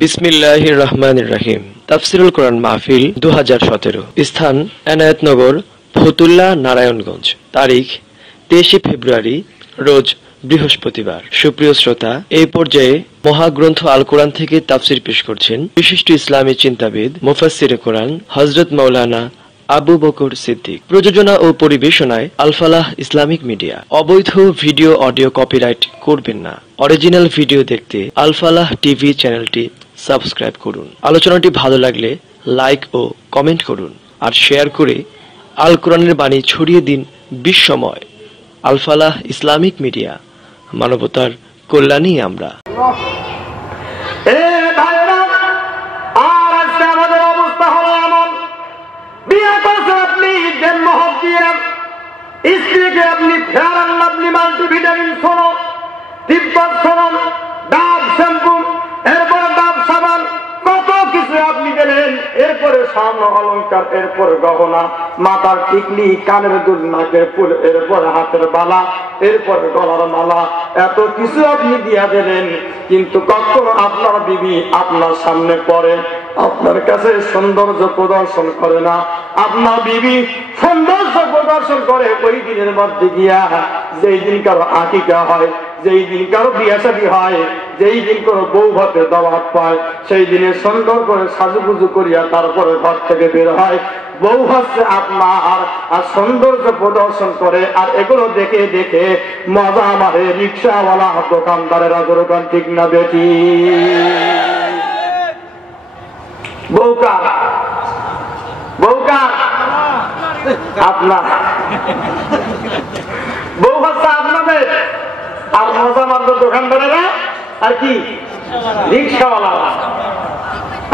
বিসমিল্লাহির রহমানির রহিম। তাফসিরুল কোরআন মাহফিল 2017। স্থান এনায়েতনগর, ফতুল্লা, নারায়ণগঞ্জ। তারিখ 23 ফেব্রুয়ারি, রোজ বৃহস্পতিবার। সুপ্রিয় শ্রোতা, এই পর্যায়ে মহাগ্রন্থ আল কোরআন থেকে তাফসির পেশ করছেন বিশিষ্ট ইসলামী চিন্তাবিদ মুফাসসিরে কোরআন হযরত মাওলানা আবু বকর সিদ্দিক। প্রযোজনা ও পরিবেশনায় আল ফালাহ ইসলামিক মিডিয়া। অবৈধ ভিডিও অডিও কপিরাইট করবেন না। অরিজিনাল ভিডিও দেখতে আল ফালাহ টিভি চ্যানেলটি সাবস্ক্রাইব করুন। আলোচনাটি ভালো লাগলে লাইক ও কমেন্ট করুন, আর শেয়ার করে আল কোরআনের বাণী ছড়িয়ে দিন বিশ্বময়। আল ফালাহ ইসলামিক মিডিয়া, মানবতার কল্যাণী আমরা। স্ত্রীকে আপনি ফেয়ার অ্যান্ড লাভলি মাল্টিভিটামিন সোনো, তিব্বত সোনম, ডাব শ্যাম্পু, এরপরে ডাব সাবান, কত কিছু আপনি দিলেন। এরপরে স্বর্ণ অলংকার, এরপরে গহনা, মাথার টিকলি, কানের দুল, নাকের ফুল, এরপরে হাতের বালা, এরপরে গলার মালা, এত কিছু আপনি দিয়া দিলেন। কিন্তু কখনো আপনার বিবি আপনার সামনে পড়ে আপনার কাছে সৌন্দর্য প্রদর্শন করে না। আপনার বিবি সৌন্দর্য প্রদর্শন করে ওই দিনের মধ্যে গিয়া, যেই দিন কারো আকিকা হয়, যেই দিন কারো বিয়া শাদী হয়, যেই দিন কারো বউ ভাতে দাওয়াত পায়, সেই দিনে সুন্দর করে সাজুগুজু করিয়া তারপরে ঘর থেকে বের হয়। বউ হচ্ছে আপনার, আর সৌন্দর্য প্রদর্শন করে, আর এগুলো দেখে দেখে মজা মারে রিক্সাওয়ালা, দোকানদারেরা। দোকান ঠিক না বেটি? বউকা বউকা আপনার বউ হচ্ছে আপনাদের, আর মজা মারল দোকানদারেরা, আর কি রিক্সাওয়ালা।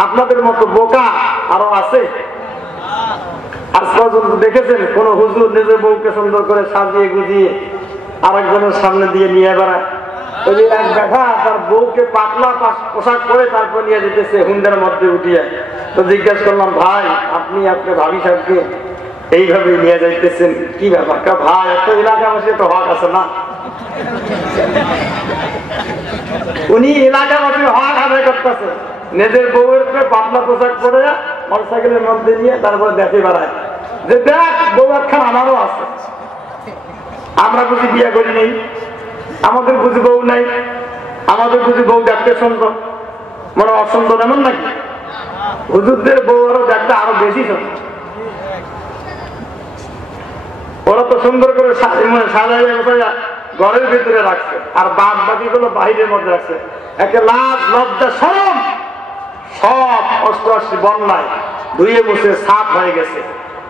আপনাদের মতো বোকা আরো আছে? আজ পর্যন্ত দেখেছেন কোন হুজুর নিজের বউকে সুন্দর করে সাজিয়ে গুজিয়ে আরেকজনের সামনে দিয়ে নিয়ে বেড়ায়? ওই যে এক দেখা তার বউকে পাতলা পোশাক পরে তারপর নিয়ে যেতেছে হুন্ডার মধ্যে উঠিয়ে। তো জিজ্ঞেস করলাম, ভাই আপনি আপনার ভাবি সাহেবকে এইভাবে নিয়ে যাইতেছেন, কি ব্যাপার? ভাই এত এলাকাবাসী তো হক আছে না? উনি এলাকাবাসীর হক আদায় করতেছে, নিজের বউয়ের পাতলা পোশাক পরে মোটরসাইকেলের মধ্যে নিয়ে তারপরে দেখে বেড়ায় যে দেখ বউ একখান আমারও আছে। আমরা বুঝি বিয়ে করি নেই, আমাদের বুঝি বউ নাই, আমাদের বুঝি বউ দেখতে সুন্দর, মানে অসুন্দর এমন নাকি? হুজুরদের বউ আরো দেখতে আরো বেশি সুন্দর। ওরা তো সুন্দর করে সাজাইয়া ঘরের ভিতরে রাখছে, আর বাদ বাকি গুলো বাহিরের মধ্যে রাখছে। একে লাজ লজ্জা শরম সব অষ্টআশি বন্যায় ধুয়ে মুছে সাফ হয়ে গেছে।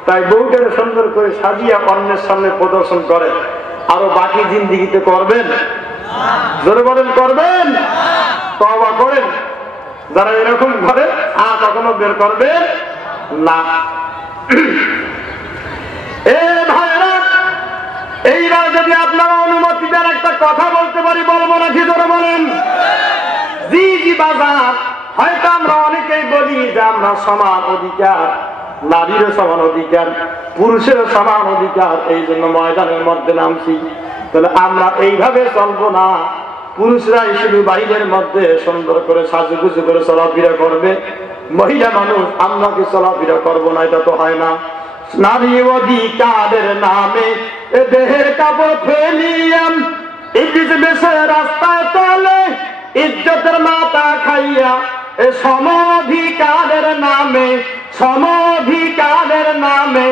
তাই বউকে সুন্দর করে সাজিয়া অন্যের সামনে প্রদর্শন করে। আরো বাকি জিন্দিগিতে করবেন? জোরে বলেন, করবেন? তওবা করেন। যারা এরকম করে আর কখনো বের করবেন না। এইবার যদি আপনারা অনুমতি দেন একটা কথা বলতে পারি, বলবো নাকি? জোরে বলেন। জি জি বাজার। হয়তো আমরা অনেকেই বলি যে আমরা সমান অধিকার, নারীরও সমান অধিকার, পুরুষেরও সমান অধিকার, এই জন্য ময়দানের মধ্যে নামছি। তাহলে আমরা এইভাবে চলবো না। পুরুষরাই শুধু বাইরের মধ্যে সুন্দর করে সাজুগুজু করে চলাফেরা করবে, মহিলা মানুষ আমরা কি চলাফেরা করবো না? এটা তো হয় না। নারী অধিকারের নামে দেহের কাপড় ফেলিয়াম ইজ্জত বেশে রাস্তায় চলে, ইজ্জতের মাথা খাইয়া এ সমধিকারের নামে, সমধিকারের নামে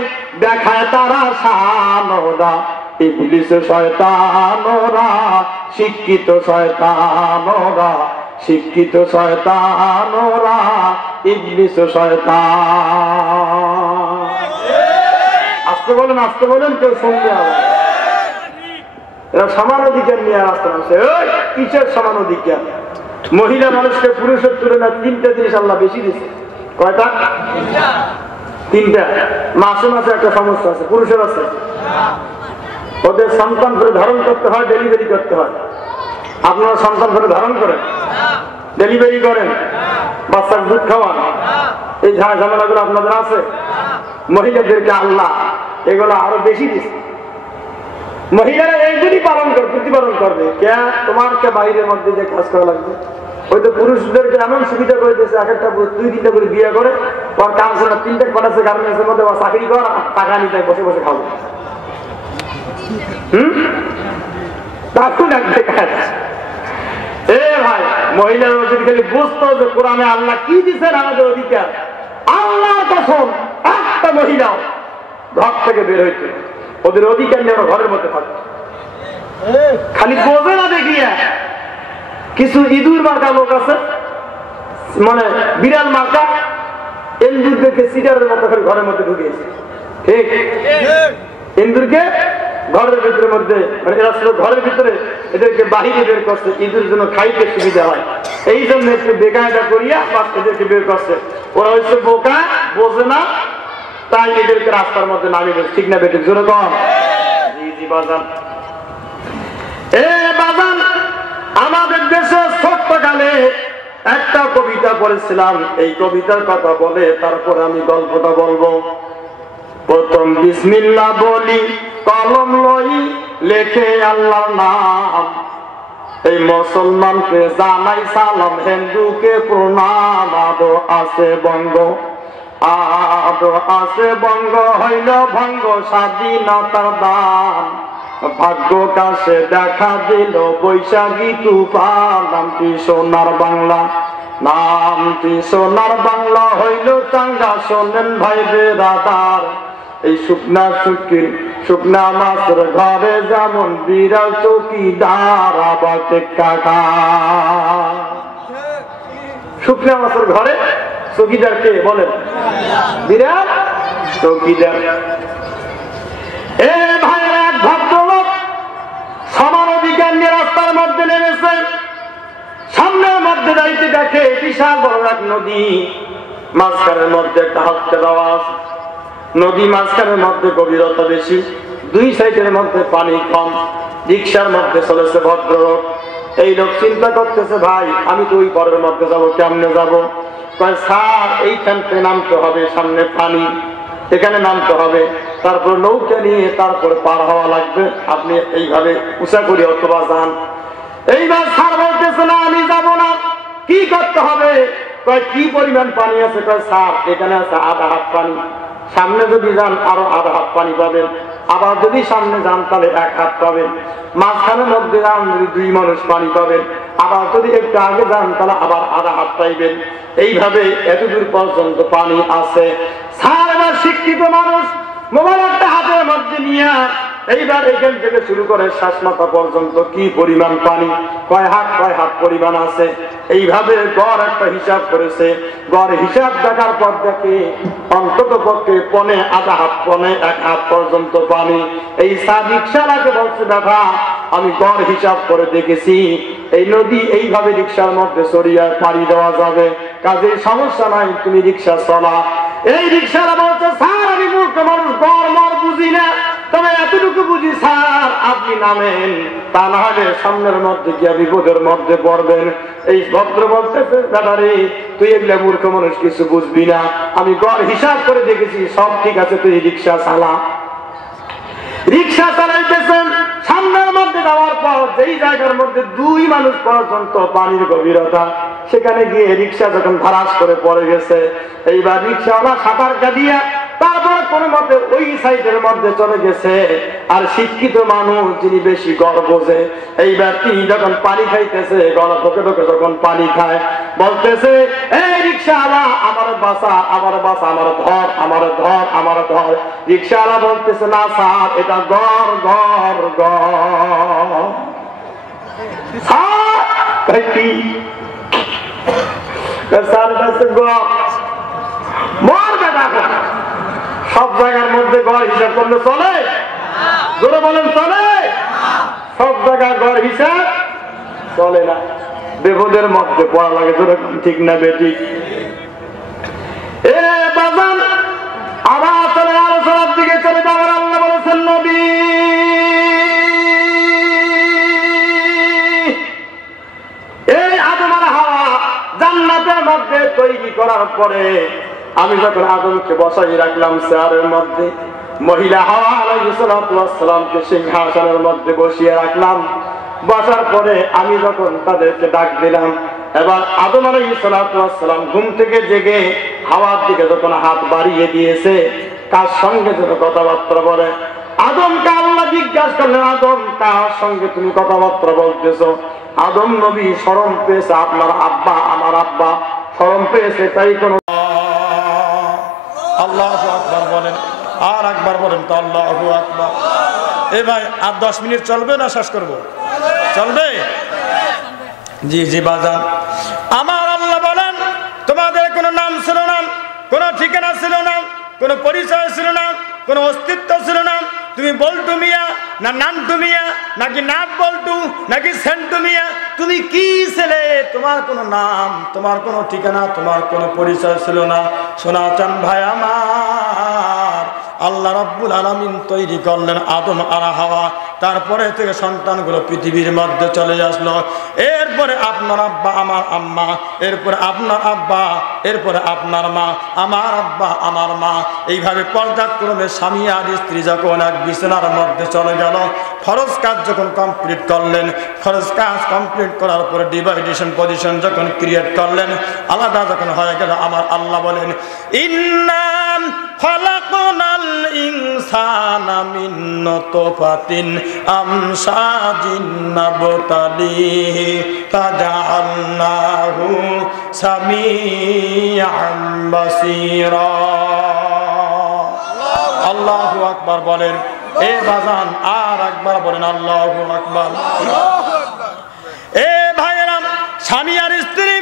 দেখায় তারা শানরা। ইবলিস শয়তানরা, শিক্ষিত শয়তানরা, শিক্ষিত শয়তানরা, ইবলিস শয়তান। আসতে বলেন, আসতে বলেন, কেউ শুনবে আবার। এরা সমান অধিকার নিয়ে আসতে আসে। কিসের সমান অধিকার? মহিলা মানুষকে পুরুষের তুলনায় 3টা জিনিস আল্লাহ বেশি দিচ্ছে। কয়টা? 3টা। মাসে মাসে একটা সমস্যা আছে, পুরুষের আছে। ওদের সন্তান করে ধারণ করতে হয়, ডেলিভারি করতে হয়। আপনারা সন্তান করে ধারণ করেন, ডেলিভারি করেন, বাচ্চার দুধ খাওয়ান, এই ঝামেলাগুলো আপনাদের আছে? মহিলাদেরকে আল্লাহ এগুলো আরো বেশি দিচ্ছে। মহিলারা এইগুলি পালন করবে, প্রতিপালন করবে। কে তোমার কে বাইরের মধ্যে যে কাজ করা লাগবে? ওই তো পুরুষদেরকে এমন সুবিধা করে দিয়েছে, এক একটা 2-3টা করে বিয়ে করে, ওর কাম ছিল 3টা পাঠাচ্ছে গার্মেন্টসের মধ্যে, বা চাকরি কর, টাকা নিতে বসে বসে খাবো। দারুণ একটা কাজ। এ ভাই, মহিলারা যদি খালি বুঝতো যে কোরআনে আল্লাহ কি দিচ্ছেন আমাদের অধিকার, আল্লাহর কসম একটা মহিলাও ঘর থেকে বের হইতে, ওদের অধিকার নিয়ে ঘরের মধ্যে থাকতো। খালি বোঝে না দেখিয়া কিছু ইঁদুর মার্কা লোক আছে, মানে বিড়াল মার্কা, ইন্দুরকে সিটারের মতো করে ঘরের মধ্যে ঢুকিয়েছে। ঠিক, ইন্দুরকে ঘরের ভিতরের মধ্যে, মানে এরা ছিল ঘরের ভিতরে, এদেরকে বাহিরে বের করছে ইঁদুর জন্য খাইতে সুবিধা হয়, এই জন্য একটু বেকায়দা করিয়া এদেরকে বের করছে। ওরা হচ্ছে বোকা, বোঝে না, তাই এদেরকে রাস্তার মধ্যে নামিয়ে দেয়। ঠিক না বেটে? জোরে কম। জি জি বাজান। এ বাজান, আমাদের দেশে ছোট্টকালে একটা কবিতা পড়েছিলাম, এই কবিতার কথা বলে তারপরে আমি গল্পটা বলবো। প্রথম বিসমিল্লাহ বলি, কলম লই, লেখে আল্লাহর নাম, এই মুসলমানকে জানাই সালাম, হিন্দুকে প্রণাম, আদো আছে বঙ্গ, আদো আছে বঙ্গ, হইল ভঙ্গ স্বাধীনতার দান, ভাগ্য কাছে দেখা দিল বৈশাখী তুফান, নামটি সোনার বাংলা, নামটি সোনার বাংলা, হইল চাঙ্গা, শোনেন ভাই বেরাদার, এই শুকনা শুকির শুকনা মাছের ঘরে যেমন বিড়াল চৌকিদার, আবার কাকা। শুকনা মাছের ঘরে চৌকিদার কে বলেন? বিড়াল চৌকিদার। এ ভাইয়ের এক ভদ্রলোক সমান অধিকার নিয়ে রাস্তার মধ্যে নেমেছে, সামনের মধ্যে যাইতে দেখে বিশাল বড় এক নদী, মাঝখানের মধ্যে একটা হাতে দেওয়া আছে। নদী মাঝখানের মধ্যে গভীরতা বেশি, দুই সাইডের মধ্যে পানি কম। রিক্সার মধ্যে চলেছে ভদ্রলোক। এই লোক চিন্তা করতেছে, ভাই আমি তো ওই পরের মধ্যে যাবো, কেমনে যাবো? স্যার এইখান থেকে নামতে হবে, সামনে পানি, এখানে নামতে হবে, তারপর নৌকা নিয়ে তারপরে পার হওয়া লাগবে, আপনি এইভাবে উঁচা করি অথবা যান। এইবার স্যার বলতেছে, না আমি যাবো না, কি করতে হবে? কয় কি পরিমাণ পানি আছে? কয় স্যার এখানে আছে আধা হাত পানি, সামনে যদি যান আরো আধা হাত পানি পাবেন, আবার যদি সামনে যান তাহলে 1 হাত পাবেন, মাঝখানের মধ্যে যান যদি 2 মানুষ পানি পাবেন, আবার যদি একটু আগে যান তাহলে আবার আধা হাত পাইবেন। এইভাবে এতদূর পর্যন্ত পানি আছে। স্যার এবার শিক্ষিত মানুষ, মোবাইলটা হাতের মধ্যে নিয়ে এইবার এখান থেকে শুরু করে শ্বাস মাথা পর্যন্ত কি পরিমাণ পানি, কয় হাত পরিমাণ আছে। এইভাবে গড় একটা হিসাব করেছে, গড় হিসাব দেখার পর দেখে অন্তত পক্ষে পনে আধা হাত, পনে 1 হাত পর্যন্ত পানি। এই রিক্সাওয়ালাকে বলছে, দেখা আমি গড় হিসাব করে দেখেছি, এই নদী এইভাবে রিক্সার মধ্যে সরিয়ে পাড়ি দেওয়া যাবে, কাজে সমস্যা নাই, তুমি রিক্সা চলা। এই রিক্সাওয়ালা বলছে, স্যার আমি মূর্খ মানুষ, গড় মর বুঝি না, তবে এতটুকু বুঝি স্যার আপনি নামেন, তা না হলে সামনের মধ্যে গিয়া বিপদের মধ্যে পড়বেন। এই ভদ্র বলতেছে, দাদারে তুই এগুলা মূর্খ মানুষ, কিছু বুঝবি না, আমি গড় হিসাব করে দেখেছি, সব ঠিক আছে, তুই রিক্সা চালা। রিক্সা চালাইতেছেন, সামনের মধ্যে যাওয়ার পর যেই জায়গার মধ্যে 2 মানুষ পর্যন্ত পানির গভীরতা, সেখানে গিয়ে রিক্সা যখন ধারাস করে পড়ে গেছে, এইবার রিক্সাওয়ালা সাঁতার কাটিয়া তারপর কোন মতে ওই সাইডের মধ্যে চলে গেছে। আর শিক্ষিত মানুষ যিনি বেশি গড় বোঝে, এইবার তিনি যখন পানি খাইতেছে, গলা ঢোকে ঢোকে যখন পানি খায়, বলতেছে, এই রিক্সাওয়ালা আমার বাসা, আমার বাসা, আমার ধর, আমার ধর, আমার ধর। রিক্সাওয়ালা বলতেছে, না স্যার এটা গড় গড় গড়। স্যার কি স্যার গড় মরবে দেখো, সব জায়গার মধ্যে গড় হিসাব করলে চলে? জোরে বলেন চলে? সব জায়গায় গড় হিসাব চলে না, বিপদের মধ্যে পড়া লাগে। জোরে ঠিক না বেটি? এ বাজান, আবার চলে আলোচনার দিকে চলে যাওয়ার। আল্লাহ বলেছেন, নবী এই আদম আর হাওয়া জান্নাতের মধ্যে তৈরি করার পরে আমি যখন আদমকে বসাই রাখলাম চেয়ারের মধ্যে, মহিলা হাওয়া আলাইহিস সালামকে সিংহাসনের মধ্যে বসিয়ে রাখলাম। বসার পরে আমি যখন তাদেরকে ডাক দিলাম, এবার আদম আলাইহিস সালাম ঘুম থেকে জেগে হাওয়ার দিকে যখন হাত বাড়িয়ে দিয়েছে, কার সঙ্গে যেন কথাবার্তা বলে। আদমকে আল্লাহ জিজ্ঞাসা করলেন, আদম কার সঙ্গে তুমি কথাবার্তা বলতেছো? আদম নবী শরম পেয়েছে, আপনার আব্বা আমার আব্বা শরম পেয়েছে, তাই কোন আল্লাহু আকবার বলেন, আর একবার বলেন তো আল্লাহু আকবার। এ ভাই আর 10 মিনিট চলবে না শেষ করব? চলবে? জি জি বাজান আমার। আল্লাহ বলেন, তোমাদের কোনো নাম ছিল না, কোনো ঠিকানা ছিল না, কোনো পরিচয় ছিল না, কোনো অস্তিত্ব ছিল না। তুমি বল্টু মিয়া না নান্টু মিয়া, নাকি নাট বল্টু, নাকি সেন্টু মিয়া, তুমি কি ছেলে? তোমার কোনো নাম, তোমার কোনো ঠিকানা, তোমার কোনো পরিচয় ছিল না। শোনা চান ভাই আমার, আল্লাহ রাব্বুল আলামিন তৈরি করলেন আদম আর হাওয়া, তারপরে থেকে সন্তানগুলো পৃথিবীর মধ্যে চলে আসলো। এরপরে আপনার আব্বা আমার আম্মা, এরপরে আপনার আব্বা, এরপরে আপনার মা, আমার আব্বা আমার মা, এইভাবে পর্যায়ক্রমে স্বামী আর স্ত্রী যখন এক বিছানার মধ্যে চলে গেল, ফরজ কাজ যখন কমপ্লিট করলেন, ফরজ কাজ কমপ্লিট করার পরে ডিভাইডেশন পজিশন যখন ক্রিয়েট করলেন, আলাদা যখন হয়ে গেল, আমার আল্লাহ বলেন, ইন্নাম খালাকনাল ইনসানা মিন নুতফাতিন আমশাজিন নাবতালিহি ফাজআলনাহু সামিআন বাসীরা। আল্লাহু আকবার বলেন। এ বাজান আর একবার বলেন আল্লাহু আকবার। এ ভাইয়েরা, স্বামী আর স্ত্রী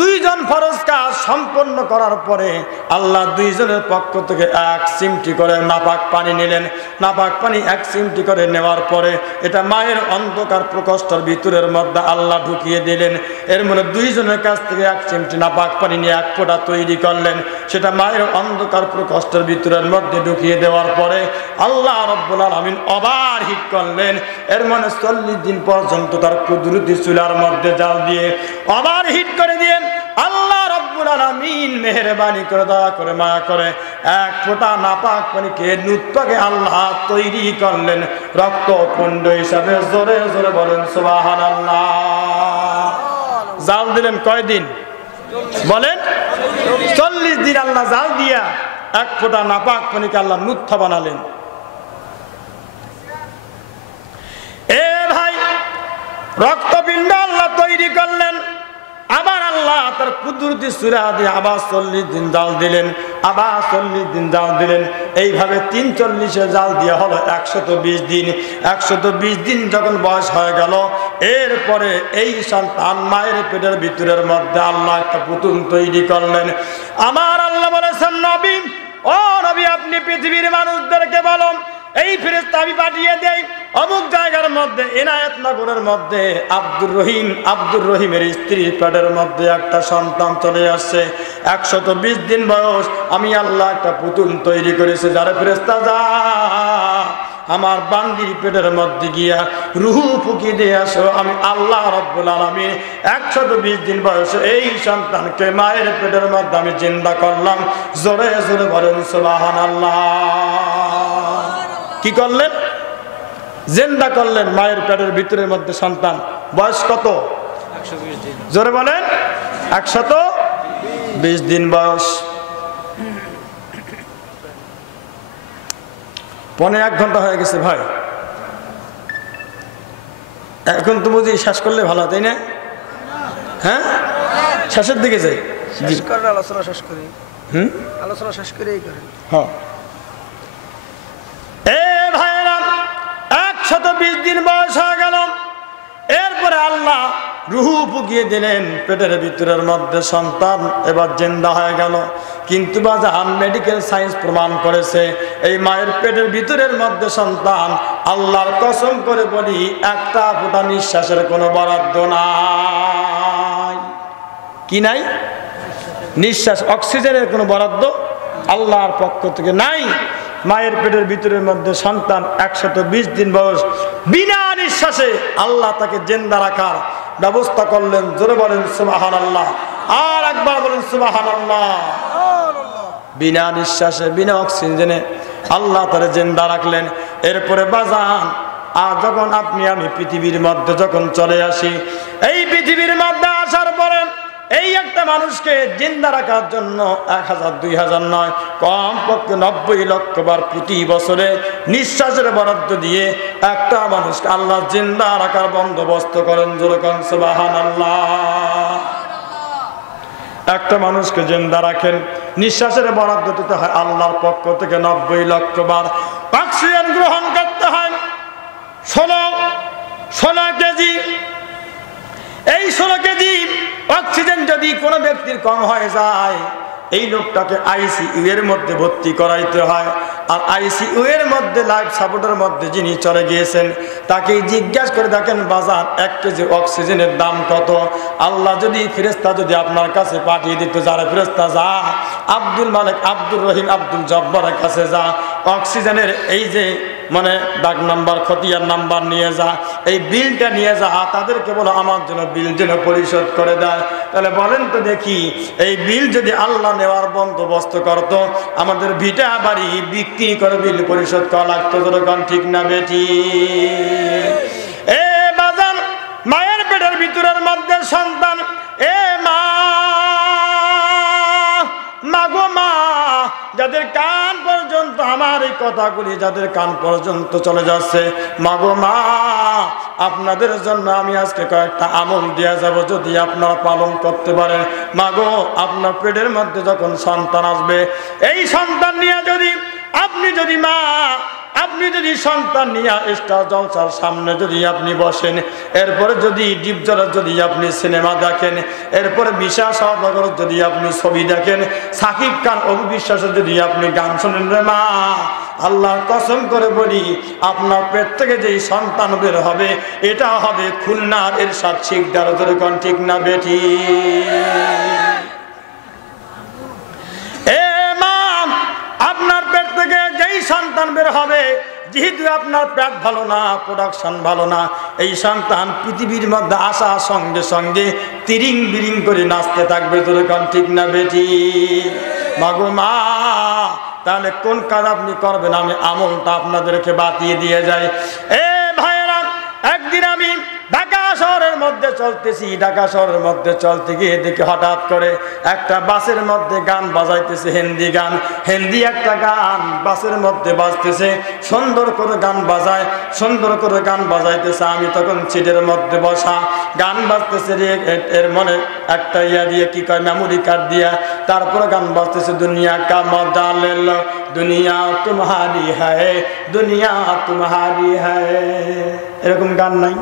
দুইজন ফরজ কাজ সম্পন্ন করার পরে আল্লাহ দুইজনের পক্ষ থেকে এক চিমটি করে নাপাক পানি নিলেন। নাপাক পানি এক চিমটি করে নেওয়ার পরে এটা মায়ের অন্ধকার প্রকোষ্ঠের ভিতরের মধ্যে আল্লাহ ঢুকিয়ে দিলেন। এর মানে দুইজনের কাছ থেকে এক চিমটি নাপাক পানি নিয়ে এক ফোঁটা তৈরি করলেন, সেটা মায়ের অন্ধকার প্রকোষ্ঠের ভিতরের মধ্যে ঢুকিয়ে দেওয়ার পরে আল্লাহ রাব্বুল আলামিন ওভার হিট করলেন। এর মানে 40 দিন পর্যন্ত তার কুদরতি চুলার মধ্যে জাল দিয়ে ওভার হিট করে দিয়ে আল্লাহ রাব্বুল আলামিন মেহেরবানি করে, দয়া করে, মায়া করে এক ফোঁটা নাপাক পানিকে নুতফাকে আল্লাহ তৈরি করলেন রক্তপুঞ্জ হিসাবে। জোরে জোরে বলেন সুবহানাল্লাহ। জাল দিলেন কয়দিন বলেন? 40 দিন আল্লাহ জাল দিয়া এক ফোঁটা নাপাক পানিকে আল্লাহ নুতফা বানালেন। এ ভাই, রক্তপিণ্ড আল্লাহ তৈরি করলেন, আবার আল্লাহ তার কুদরতি সূরা দিয়ে আবার 40 দিন জাল দিলেন, আবার 40 দিন জাল দিলেন। এইভাবে 340 জাল দিয়ে হলো 120 দিন। 120 দিন যখন বয়স হয়ে গেল, এরপরে এই সন্তান মায়ের পেটের ভিতরের মধ্যে আল্লাহ একটা পুতুল তৈরি করলেন। আমার আল্লাহ বলেছেন, নবী, ও নবী, আপনি পৃথিবীর মানুষদেরকে বলুন, এই ফেরেশতা আমি পাঠিয়ে দেই অমুক জায়গার মধ্যে এনায়েতনগরের মধ্যে আব্দুর রহিমের স্ত্রীর পেটের মধ্যে একটা সন্তান চলে আসছে, 120 দিন বয়স। আমি আল্লাহ একটা পুতুল তৈরি করেছি, যারা ফেরেশতা যা আমার বান্দির পেটের মধ্যে গিয়া রুহু ফুঁকি দিয়ে আসো। আমি আল্লাহ রাব্বুল আলামিন 120 দিন বয়সে এই সন্তানকে মায়ের পেটের মধ্যে আমি জিন্দা করলাম। জোরে জোরে বলেন সুবহানাল্লাহ। কি করলেন? জিন্দা করলেন মায়ের পেটের ভিতরের মধ্যে সন্তান। বয়স কত? 120 দিন। জোরে বলেন 120 দিন বয়স। 1.5 ঘন্টা হয়ে গেছে ভাই। এখন তো বুঝি শেষ করলে ভালো, তাই না? হ্যাঁ, শেষের দিকে যাই, আলোচনা শেষ করি। আলোচনা শেষ করেই করেন। হ্যাঁ। 120 দিন বয়স হয়ে গেল, এরপরে আল্লাহ রুহু ফুকিয়ে দিলেন পেটের ভিতরের মধ্যে, সন্তান এবার জিন্দা হয়ে গেল। কিন্তু বাজার মেডিকেল সায়েন্স প্রমাণ করেছে এই মায়ের পেটের ভিতরের মধ্যে সন্তান, আল্লাহর কসম করে বলি, একটা ফোঁটা নিঃশ্বাসের কোনো বরাদ্দ নাই। কি নাই? নিঃশ্বাস, অক্সিজেনের কোনো বরাদ্দ আল্লাহর পক্ষ থেকে নাই। মায়ের পেটের ভিতরের মধ্যে সন্তান 120 দিন বয়স, বিনা নিঃশ্বাসে আল্লাহ তাকে জিন্দা রাখার ব্যবস্থা করলেন। জোরে বলেন সুবহানাল্লাহ। আর একবার বলেন সুবহানাল্লাহ। বিনা নিঃশ্বাসে, বিনা অক্সিজেনে আল্লাহ তারে জিন্দা রাখলেন। এরপরে বাজান, আর যখন আপনি আমি পৃথিবীর মধ্যে যখন চলে আসি, এই পৃথিবীর মধ্যে আসার পরে এই একটা মানুষকে জিন্দা রাখার জন্য 1000 2000 নয়, কমপক্ষে 90 লক্ষ বার প্রতি বছরে নিঃশ্বাসের বরাদ্দ দিয়ে একটা মানুষকে আল্লাহ জিন্দা রাখার বন্দোবস্ত করেন। যেরকম সুবহানাল্লাহ। একটা মানুষকে জিন্দা রাখেন, নিঃশ্বাসের বরাদ্দ দিতে হয় আল্লাহর পক্ষ থেকে 90 লক্ষ বার। অক্সিজেন গ্রহণ করতে হয় 16 কেজি। এই 16 কেজি অক্সিজেন যদি কোনো ব্যক্তির কম হয়ে যায়, এই লোকটাকে আইসিইউ এর মধ্যে ভর্তি করাইতে হয়। আর আইসিইউ এর মধ্যে লাইফ সাপোর্টের মধ্যে যিনি চলে গিয়েছেন তাকে জিজ্ঞাসা করে দেখেন বাজার 1 কেজি অক্সিজেনের দাম কত। আল্লাহ যদি ফেরেশতা যদি আপনার কাছে পাঠিয়ে দিত, যারা ফেরেশতা যা আব্দুল মালিক, আব্দুল রহিম, আব্দুল জব্বারের কাছে যা, অক্সিজেনের এই যে মানে ডাক নাম্বার, খতিয়ার নাম্বার নিয়ে যা, এই বিলটা নিয়ে যা, তাদেরকে বলো আমার জন্য বিল যেন পরিশোধ করে দেয়। তাহলে বলেন তো দেখি, এই বিল যদি আল্লাহ নেওয়ার বন্দোবস্ত করত, আমাদের ভিটা বাড়ি বিক্রি করে বিল পরিশোধ করা লাগতো। যখন ঠিক না বেটি? এ বাজান, মায়ের পেটের ভিতরের মধ্যে সন্তান, এ মা, মাগো মা, যাদের কান পর্যন্ত আমার এই কথাগুলি যাদের কান পর্যন্ত চলে যাচ্ছে, মাগো মা, আপনাদের জন্য আমি আজকে কয়েকটা আমল দিয়ে যাব, যদি আপনারা পালন করতে পারেন। মাগো, আপনার পেটের মধ্যে যখন সন্তান আসবে, এই সন্তান নিয়ে যদি আপনি যদি মা আপনি যদি সন্তান নিয়ে স্টার জলসার সামনে যদি আপনি বসেন, এরপরে যদি ডিপজলের যদি আপনি সিনেমা দেখেন, এরপরে বিশ্বাস সহনগর যদি আপনি ছবি দেখেন, সাকিব খান, অপু বিশ্বাসের যদি আপনি গান শোনেন, রে মা, আল্লাহর কসম করে বলি, আপনার পেট থেকে যেই সন্তান বের হবে, এটা হবে খুলনার এরশাদ শিকদার। যেরকম ঠিক না বেটি? আপনার পেট থেকে যেই সন্তান বের হবে, যেহেতু আপনার পেট ভালো না, প্রোডাকশন ভালো না, এই সন্তান পৃথিবীর মধ্যে আসার সঙ্গে সঙ্গে তিরিং বিরিং করে নাচতে থাকবে। যেরকম ঠিক না বেটি? মাগো মা, তাহলে কোন কাজ আপনি করবেন, আমি আমলটা আপনাদেরকে বাতিয়ে দিয়ে যাই। এ ভাইরা, একদিন আমি ঢাকা শহরের মধ্যে চলতেছি, ঢাকা শহরের মধ্যে চলতে গিয়ে দেখি হঠাৎ করে একটা বাসের মধ্যে গান বাজাইতেছে, হিন্দি গান, হিন্দি একটা গান বাসের মধ্যে বাজতেছে, সুন্দর করে গান বাজায়, সুন্দর করে গান বাজাইতেছে। আমি তখন সিটের মধ্যে বসা, গান বাজতেছে, এর মনে একটা ইয়া দিয়ে কি কয় মেমোরি কার্ড দিয়া, তারপরে গান বাজতেছে, দুনিয়া কা মজা লে লো, দুনিয়া তুমহারি হ্যায়, দুনিয়া তুমহারি হ্যায়। এরকম গান নাই?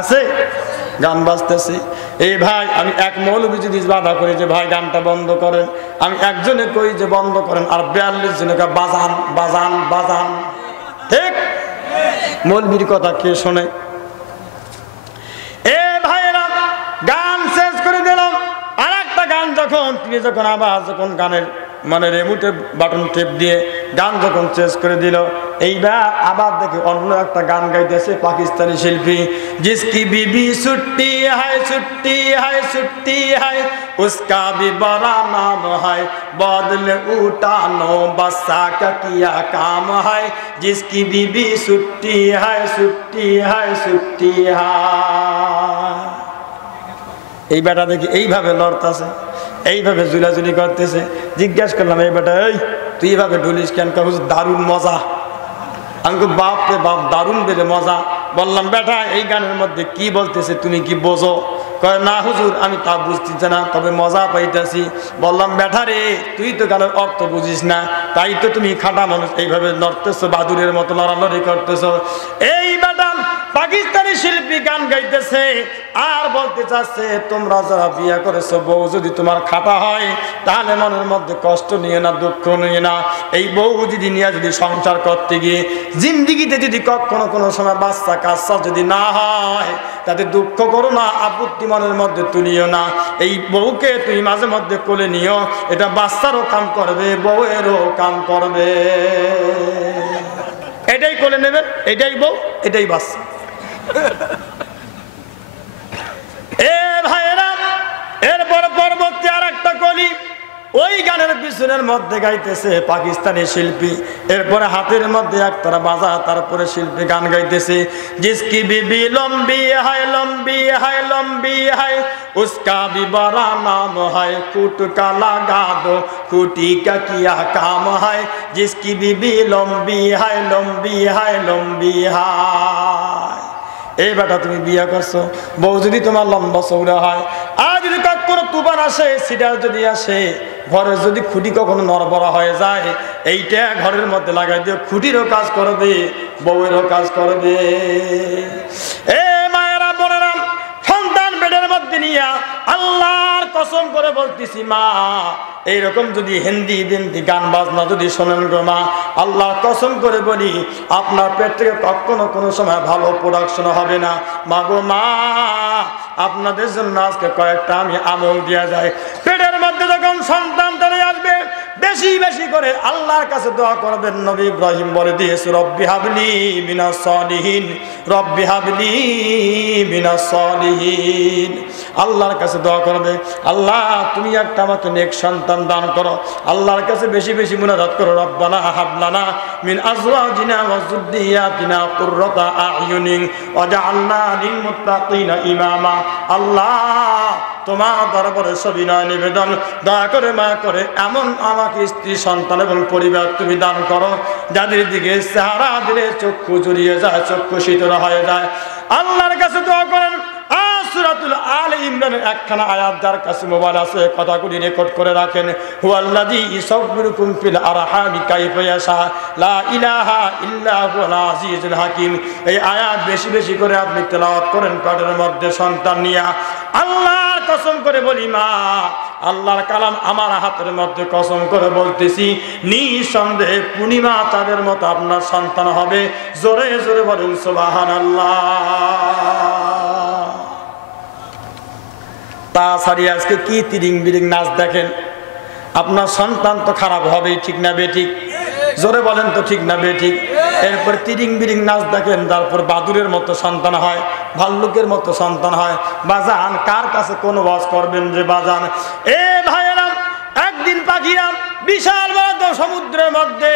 আছে, গান বাজতেছে। এই ভাই, আমি এক মৌলবী যদি বাধা করি যে ভাই গানটা বন্ধ করেন, আমি একজনে কই যে বন্ধ করেন, আর 42 জনকে বাজান বাজান বাজান। ঠিক? মৌলবীর কথা কে শোনে? এ ভাইরা, গান শেষ করে দিলাম। আর একটা গান যখন তিনি যখন আবার যখন গানের মানে রিমোটে বাটন টেপ দিয়ে গান যখন শেষ করে দিল, এইবার আবার দেখে অন্য একটা গান গাইতেছে পাকিস্তানি শিল্পী, জিসকি বিবি ছুট্টি হায় ছুট্টি হায় ছুট্টি হায়, উসকা ভি বড়া নাম হায়, বদলে উঠানো বাসা কা কিয়া কাম হায়, জিসকি বিবি ছুট্টি হায় ছুট্টি হায় ছুট্টি হায়। এই বেটা দেখি এইভাবে লড়তেছে, এইভাবে জুলাজুলি করতেছে। জিজ্ঞাসা করলাম, এই বেটা, এই তুই এইভাবে ঢুলিস কেন? দারুণ মজা। আমি বাপ রে বাপ, দারুণ বেড়ে মজা। বললাম, বেটা এই গানের মধ্যে কি বলতেছে, তুমি কি বোঝো? কয়, না হুজুর, আমি তা বুঝতেছি না, তবে মজা পাইতেছি। বললাম, বেটা রে, তুই তো গানের অর্থ বুঝিস না, তাই তো তুমি খাটা মানুষ এইভাবে নড়তেছো, বাদুরের মতো লড়ালড়ি করতেছো। এই বেটা পাকিস্তানি শিল্পী গান গাইতেছে আর বলতে চাচ্ছে, তোমরা যারা বিয়ে করেছো, বউ যদি তোমার খাটা হয়, তাহলে মনের মধ্যে কষ্ট নিয়ে না, দুঃখ নিয়ে না। এই বউ যদি নিয়ে যদি সংসার করতে গিয়ে জিন্দিগিতে যদি কখনো কোনো সময় বাচ্চা কাচ্চা যদি না হয়, তাতে দুঃখ করো না, আপত্তি মনের মধ্যে তুলিও না। এই বউকে তুই মাঝে মধ্যে কোলে নিও, এটা বাচ্চারও কাম করবে, বউয়েরও কাম করবে। এটাই কোলে নেবেন, এটাই বউ, এটাই বাচ্চা। এ ভাইরা, এরপর পরবর্তী আর একটা কলি, ওই গানের পিছনের মধ্যে গাইতেছে পাকিস্তানি শিল্পী, এরপরে হাতের মধ্যে একতারা বাজা, তারপরে শিল্পী গান গাইতেছে, জিসকি বিবি লম্বি হায় লম্বি হায় লম্বি হায় উসকা भी बड़ा नाम है कूट का लगा दो कूटी का किया काम है जिसकी बीबी लंबी है लंबी है लंबी है। এই বেটা তুমি বিয়ে করছো, বউ যদি তোমার লম্বা চৌড়া হয়, আর যদি কখনো তুফান আসে, সিডার যদি আসে, ঘরের যদি খুঁটি কখনো নড়বড়া হয়ে যায়, এইটা ঘরের মধ্যে লাগাই দিও, খুঁটিরও কাজ করবে, বউয়েরও কাজ করবে। এ মায়েরা বোনেরা, সন্তান পেটের মধ্যে নিয়া আল্লাহর কসম করে বলতেছি মা, এইরকম যদি হিন্দি বিন্দি গান বাজনা যদি শোনেন গো মা, আল্লাহর কসম করে বলি আপনার পেট থেকে কখনো কোনো সময় ভালো প্রোডাকশন হবে না। মা গো মা, আপনাদের জন্য আজকে কয়েকটা আমি আমল দেওয়া যায়। পেটের মধ্যে যখন সন্তান চলে আসবে, বেশি বেশি করে আল্লাহর কাছে দোয়া করবেন। নবী ইব্রাহিম বলে দিয়েছে, রব্বি হাবলি মিনাস সালিহিন, রব্বি হাবলি মিনাস সালিহিন। আল্লাহর কাছে দোয়া করবে, আল্লাহ তুমি একটা আমাকে নেক সন্তান দান করো। আল্লাহর কাছে বেশি বেশি মুনাজাত করো, রব্বানা হাবলানা মিন আজওয়াজিনা ওয়া যুররিয়াতিনা কুররাতা আ'য়ুনিন ওয়াজআলনা লিল মুত্তাকিনা ইমামা। আল্লাহ তোমার দরবারে সবিনয় নিবেদন, দয়া করে মায়া করে এমন আমাকে স্ত্রী সন্তান এবং পরিবার তুমি দান করো, যাদের দিকে চেহারা দিলে চক্ষু জুড়িয়ে যায়, চক্ষু শীতল হয়ে যায়। আল্লাহর কাছে দোয়া করেন। সূরাতুল আলে ইমরানের একখানা আয়াত, যার কাছে মোবাইল আছে কথাগুলি রেকর্ড করে রাখেন, হুয়াল্লাযী ইউসাব্বিরুকুম ফিল আরহামি কাইফা ইয়াশা লা ইলাহা ইল্লা হুয়াল আজিজুল হাকীম। এই আয়াত বেশি বেশি করে আপনি তেলাওয়াত করেন পেটের মধ্যে সন্তান নিয়া। আল্লাহর কসম করে বলি মা, আল্লাহর কালাম আমার হাতের মধ্যে কসম করে বলতেছি, নিঃসন্দেহে পূর্ণিমা চাঁদের মতো আপনার সন্তান হবে। জোরে জোরে বলুন সুবহানাল্লাহ। তাছাড়া আজকে কি তিরিং বিরিং নাচ দেখেন, আপনার সন্তান তো খারাপ হবেই, ঠিক না বেঠিক? জোরে বলেন তো, ঠিক না বেঠিক? এরপর তিরিং বিরিং নাচ দেখেন, তারপর বাদুরের মতো সন্তান হয়, ভাল্লুকের মতো সন্তান হয়। বাজান কার কাছে কোন ওয়াজ করবেন যে বাজান? এ ভাইয়েরা, একদিন পাখিরা বিশাল বড় সমুদ্রের মধ্যে,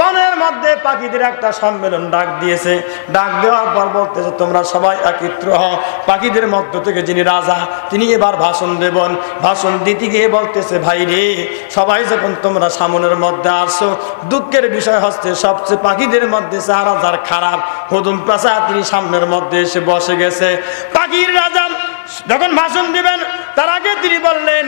বনের মধ্যে পাখিদের একটা সম্মেলন ডাক দিয়েছে। ডাক দেওয়ার পর বলতেছে, তোমরা সবাই একত্র হও। পাখিদের মধ্য থেকে যিনি রাজা, তিনি এবার ভাষণ দেবেন। ভাষণ দিতে গিয়ে বলতেছে, ভাই রে, সবাই যখন তোমরা সামনের মধ্যে আসছো, দুঃখের বিষয় হচ্ছে সবচেয়ে পাখিদের মধ্যে চেহারা যার খারাপ, হুদুম পেঁচা, তিনি সামনের মধ্যে এসে বসে গেছে। পাখির রাজা যখন ভাষণ দিবেন, তার আগে তিনি বললেন,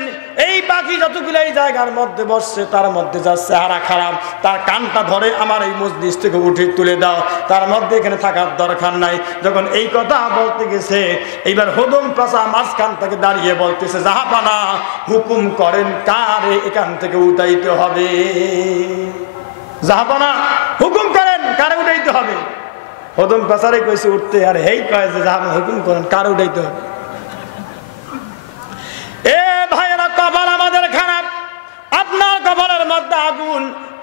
এই পাখি যতগুলো এই জায়গার মধ্যে বসছে, তার মধ্যে যার চেহারা খারাপ, তার কানটা ধরে আমার এই মজলিস থেকে উঠে তুলে দাও, তার মধ্যে এখানে থাকার দরকার নাই। যখন এই কথা বলতে গেছে, এইবার হুদুম পেঁচা মাঝখান থেকে দাঁড়িয়ে বলতেছে, জাহাপানা হুকুম করেন, কারে এখান থেকে উঠাইতে হবে? জাহাপানা হুকুম করেন, কারে উঠাইতে হবে? হুদুম পেঁচারে কইছে উঠতে, আর এই কয় যে জাহাপানা হুকুম করেন, কারে উঠাইতে হবে? এ ভাইয়েরা, কপাল আমাদের খারাপ। আপনার কপালের মধ্যে আগুন,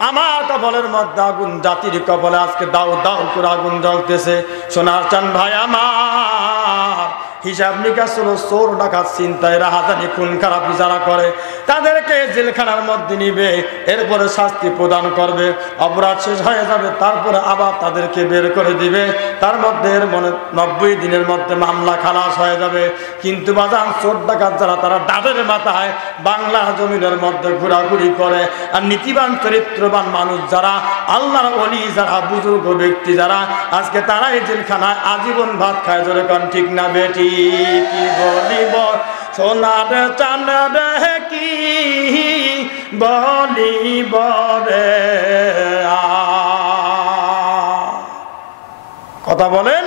আমার কপালের মধ্যে আগুন, জাতির কপালে আজকে দাও দাও করে আগুন জ্বলতেছে। সোনার চান ভাই আমার, হিসাব নিকাশ হলো চোর ডাকাত চিন্তায় রাহাজানি খুন খারাপি যারা করে, তাদেরকে জেলখানার মধ্যে নিবে, এরপরে শাস্তি প্রদান করবে, অপরাধ শেষ হয়ে যাবে, তারপরে আবার তাদেরকে বের করে দিবে। তার মধ্যে এর মনে 90 দিনের মধ্যে মামলা খালাস হয়ে যাবে। কিন্তু বাজান চোর ডাকাত যারা, তারা ডাবের মাথায় বাংলা জমিনের মধ্যে ঘোরাঘুরি করে। আর নীতিবান চরিত্রবান মানুষ যারা, আল্লাহর ওলি যারা, বুজুর্গ ব্যক্তি যারা, আজকে তারাই জেলখানায় আজীবন ভাত খায়। জোরে কোন ঠিক না বেটি? কি বলিব সোনার চাঁদ কি বলিব রে, কথা বলেন?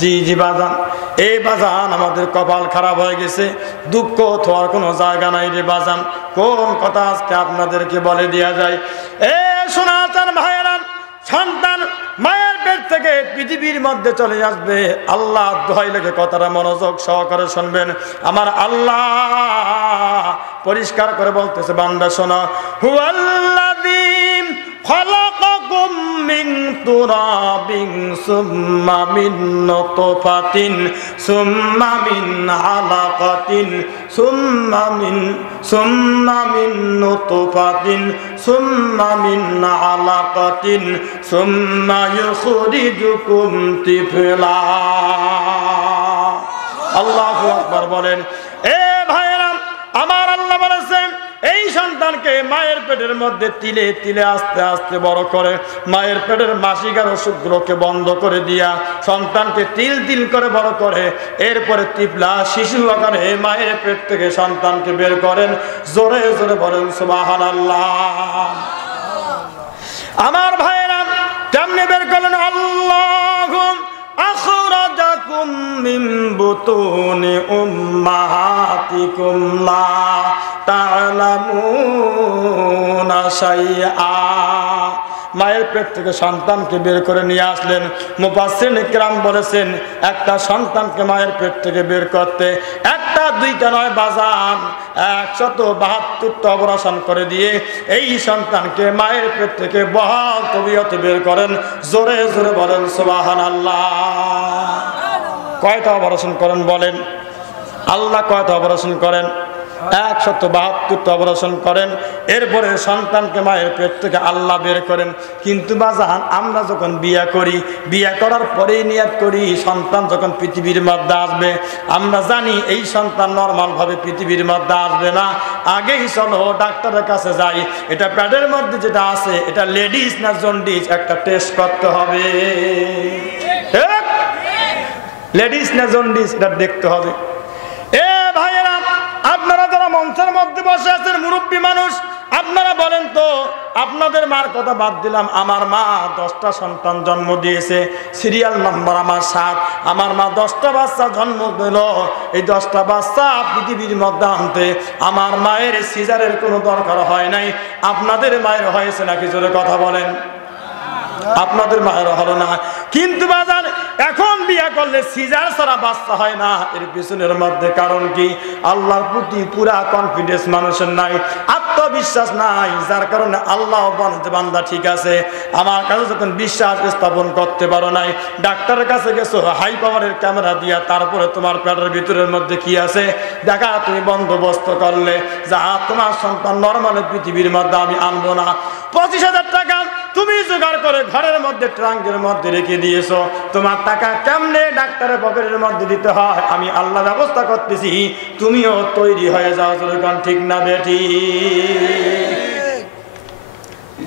জি জি বাজান, এই বাজান আমাদের কপাল খারাপ হয়ে গেছে। দুঃখ থাকার কোনো জায়গা নাই রে বাজান। কোন কথা আজকে আপনাদেরকে বলে দেয়া যায়? এ সনাতন ভাইয়েরা, সন্তান মায়ের পেট থেকে পৃথিবীর মধ্যে চলে আসবে, আল্লাহ দোহাই লেগে কথাটা মনোযোগ সহকারে শুনবেন। আমার আল্লাহ পরিষ্কার করে বলতেছে, বান্দা শোনো, হুয়াল্লাযী খালাকাকুম মিন মিন তুরাবিন সুম্মা মিন নুতফাতিন সুম্মা মিন আলাকাতিন সুম্মা মিন নুতফাতিন সুম্মা মিন আলাকাতিন সুম্মা ইউখরিজুকুম তিফলা। আল্লাহু আকবার বলেন। এ ভাইরা, আমার আল্লাহ বলেছেন এই সন্তানকে মায়ের পেটের মধ্যে তিলে তিলে আস্তে আস্তে বড় করে, মায়ের পেটের মাসিক আর অসুখগুলোকে বন্ধ করে দিয়া সন্তানকে তিল তিল করে বড় করে, এরপরে তিপলা শিশু আকারে মায়ের পেট থেকে সন্তানকে বের করেন। জোরে জোরে বলেন সুবহানাল্লাহ। আমার ভাইরা, কেমনে বের করলেন? আল্লাহু আখরাজাকুম মিন বুতুনি উম্মাহাতিকুম লা তা'লামুনা শাইআ। মায়ের পেট থেকে সন্তানকে বের করে নিয়ে আসলেন। মুফাসসিরিন ইকরাম বলেছেন একটা সন্তানকে মায়ের পেট থেকে বের করতে একটা দুইটা নয় বাজান 172টা অপারেশন করে দিয়ে এই সন্তানকে মায়ের পেট থেকে বহাল তবিয়তে বের করেন। জোরে জোরে বলেন সুবহানাল্লাহ। কয়টা অপারেশন করেন বলেন? আল্লাহ কয়টা অপারেশন করেন? 172টা অপারেশন করেন। এরপরে সন্তানকে মায়ের পেট থেকে আল্লাহ বের করেন। কিন্তু বাজান, আমরা যখন বিয়ে করি, বিয়ে করার পরেই নিয়ত করি সন্তান যখন পৃথিবীর মধ্যে আসবে, আমরা জানি এই সন্তান নরমাল ভাবে পৃথিবীর মধ্যে আসবে না। আগেই চলো ডাক্তারের কাছে যাই, এটা পেটের মধ্যে যেটা আছে এটা লেডিস না জন্ডিস একটা টেস্ট করতে হবে। লেডিস না জন্ডিস এটা দেখতে হবে। এ ভাইয়েরা, আপনারা যারা মঞ্চের মধ্যে বসে আছেন মুরব্বী মানুষ, আপনারা বলেন তো, আপনাদের মার কথা বাদ দিলাম, আমার মা 10টা সন্তান জন্ম দিয়েছে, সিরিয়াল নাম্বার আমার 7। আমার মা 10টা বাচ্চা জন্ম দিল। এই 10টা বাচ্চা পৃথিবীর মধ্যে আনতে আমার মায়ের সিজারের কোনো দরকার হয় নাই। আপনাদের মায়ের হয়েছে নাকি? জোরে কথা বলেন। আপনাদের মায়ের হলো না। কিন্তু বাজার এখন বিয়ে করলে সিজার ছাড়া বাচ্চা হয় না। এর পিছনের মধ্যে কারণ কি? আল্লাহর প্রতি পুরা কনফিডেন্স মানুষের নাই, আত্মবিশ্বাস নাই, যার কারণে আল্লাহ বলে বান্দা ঠিক আছে, আমার কাছে যখন বিশ্বাস স্থাপন করতে পারো নাই, ডাক্তারের কাছে গেছো হাই পাওয়ারের ক্যামেরা দিয়া, তারপরে তোমার পেটের ভিতরের মধ্যে কি আছে দেখা তুমি বন্দোবস্ত করলে, যা তোমার সন্তান নরমাল পৃথিবীর মধ্যে আমি আনবো না। 25,000 টাকা তুমি জোগাড় করে ঘরের মধ্যে ট্রাঙ্কের মধ্যে রেখে দিয়েছো। তোমার টাকা কেমনে ডাক্তারের পকেটের মধ্যে দিতে হয় আমি আল্লাহ ব্যবস্থা করতেছি, তুমিও তৈরি হয়ে যাও। যখন ঠিক না বেটি?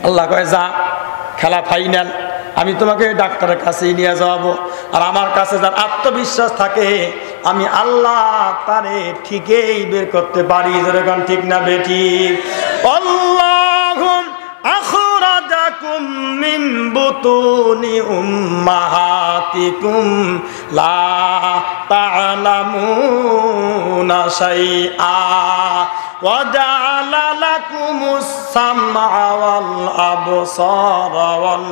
আল্লাহ কয় যা, খেলা ফাইনাল, আমি তোমাকে ডাক্তারের কাছেই নিয়ে যাবো। আর আমার কাছে যার আত্মবিশ্বাস থাকে আমি আল্লাহ তারে ঠিকই বের করতে পারি। যখন ঠিক না বেটি? আল্লাহু আখরাজাকুম মিন বুতুনি উম্মাহাতিকুম লা তা'লামুনা শাইআ ওয়া জা'আলা লাকুমুস সামআ ওয়াল আবসারা ওয়াল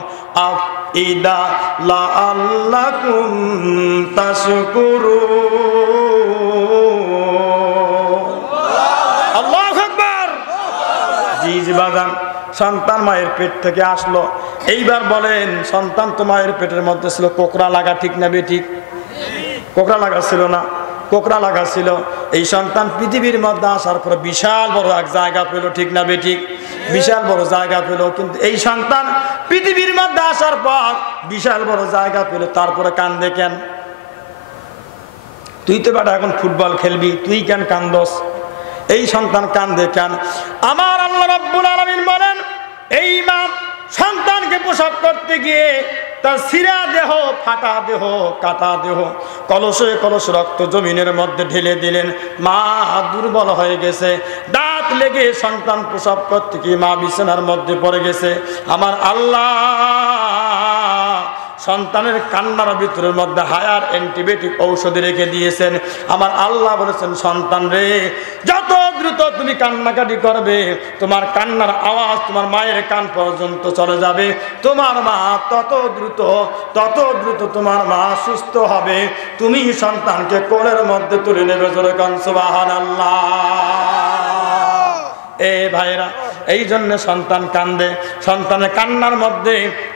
আফইদা লাআল্লাকুম তাশকুরুন। আল্লাহু আকবার। জি জি বাজান, সন্তান মায়ের পেট থেকে আসলো। এইবার বলেন, সন্তান তো মায়ের পেটের মধ্যে ছিল, কোকড়া লাগা ঠিক না বেঠিক? কোকড়া লাগা ছিল না? কোকড়া লাগা ছিল। এই সন্তান পৃথিবীর মধ্যে আসার পর বিশাল বড় এক জায়গা পেল, ঠিক না বেঠিক? বিশাল বড় জায়গা পেল। কিন্তু এই সন্তান পৃথিবীর মধ্যে আসার পর বিশাল বড় জায়গা পেল, তারপরে কান্দে কেন? তুই তো বেটা এখন ফুটবল খেলবি, তুই কেন কান্দস? এই সন্তান কান্দে কেন? আমার আল্লাহ রাব্বুল আলামিন বলেন, এই মা সন্তানকে প্রসব করতে গিয়ে তার ছিঁড়া দেহ, ফাটা দেহ, কাটা দেহ, কলসে কলস রক্ত জমিনের মধ্যে ঢেলে দিলেন। মা দুর্বল হয়ে গেছে, দাঁত লেগে সন্তান প্রসব করতে গিয়ে মা বিছানার মধ্যে পড়ে গেছে। আমার আল্লাহ সন্তানের কান্নার ভিতরের মধ্যে হায়ার অ্যান্টিবায়োটিক ঔষধ রেখে দিয়েছেন। আমার আল্লাহ বলেছেন, সন্তান রে, যত দ্রুত তুমি কান্নাকাটি করবে তোমার কান্নার আওয়াজ তোমার মায়ের কান পর্যন্ত চলে যাবে। তোমার মা তত দ্রুত তোমার মা সুস্থ হবে। তুমি সন্তানকে কোলের মধ্যে তুলে নেবে। জোরে কান সুবহানাল্লাহ। এ ভাইরা, এই জন্য সন্তান কান্দে। সন্তানের কান্নার মধ্যে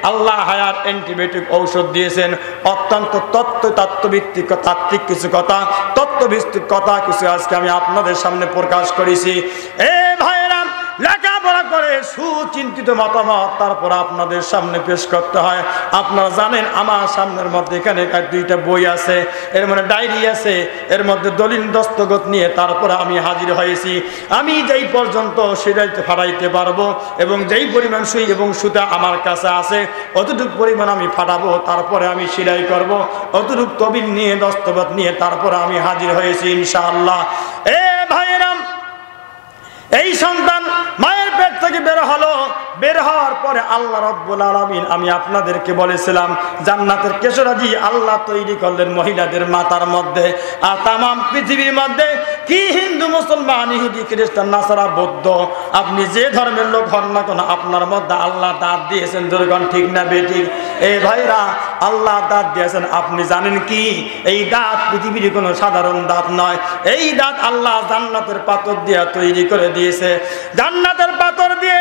আল্লাহ হায়াত অ্যান্টিবায়োটিক ঔষধ দিয়েছেন। অত্যন্ত তত্ত্বভিত্তিক তাত্ত্বিক কিছু কথা, তত্ত্বভিত্তিক কথা কিছু আজকে আমি আপনাদের সামনে প্রকাশ করেছি। এ ভাইরা, লেখাপড়া করে সুচিন্তিত মতামত তারপর আপনাদের সামনে পেশ করতে হয়। আপনারা জানেন আমার সামনের মধ্যে এখানে দুইটা বই আছে, এর মধ্যে ডায়েরি আছে, এর মধ্যে দলিল দস্তখত নিয়ে তারপরে আমি হাজির হয়েছি। আমি যেই পর্যন্ত সিলাইতে ফাটাইতে পারবো এবং যেই পরিমাণ সুই এবং সুতা আমার কাছে আছে অতটুকু পরিমাণ আমি ফাটাবো, তারপরে আমি সিলাই করব। অতটুকু তবিল নিয়ে দস্তখত নিয়ে তারপরে আমি হাজির হয়েছি ইনশাআল্লাহ। এ ভাইয়েরা, এই সন্তান মায়ের পেট থেকে বের হলো। বের হওয়ার পরে আল্লাহ রাব্বুল আলামিন, আমি আপনাদেরকে বলেছিলাম জান্নাতের কেশরাজি আল্লাহ তৈরি করলেন মহিলাদের মাথার মধ্যে। আর তামাম পৃথিবীর মধ্যে কি হিন্দু মুসলমান ইহুদি খ্রিস্টান নাসারা বৌদ্ধ আপনি যে ধর্মের লোক হন না কেন, আপনার মধ্যে আল্লাহ দাঁত দিয়েছেন। দুর্গণ ঠিক না বেঠিক? এই ভাইরা, আল্লাহ দাঁত দিয়েছেন। আপনি জানেন কি এই দাঁত পৃথিবীর কোনো সাধারণ দাঁত নয়। এই দাঁত আল্লাহ জান্নাতের পাথর দিয়ে তৈরি করে দিয়েছে। জান্নাতের পাথর দিয়ে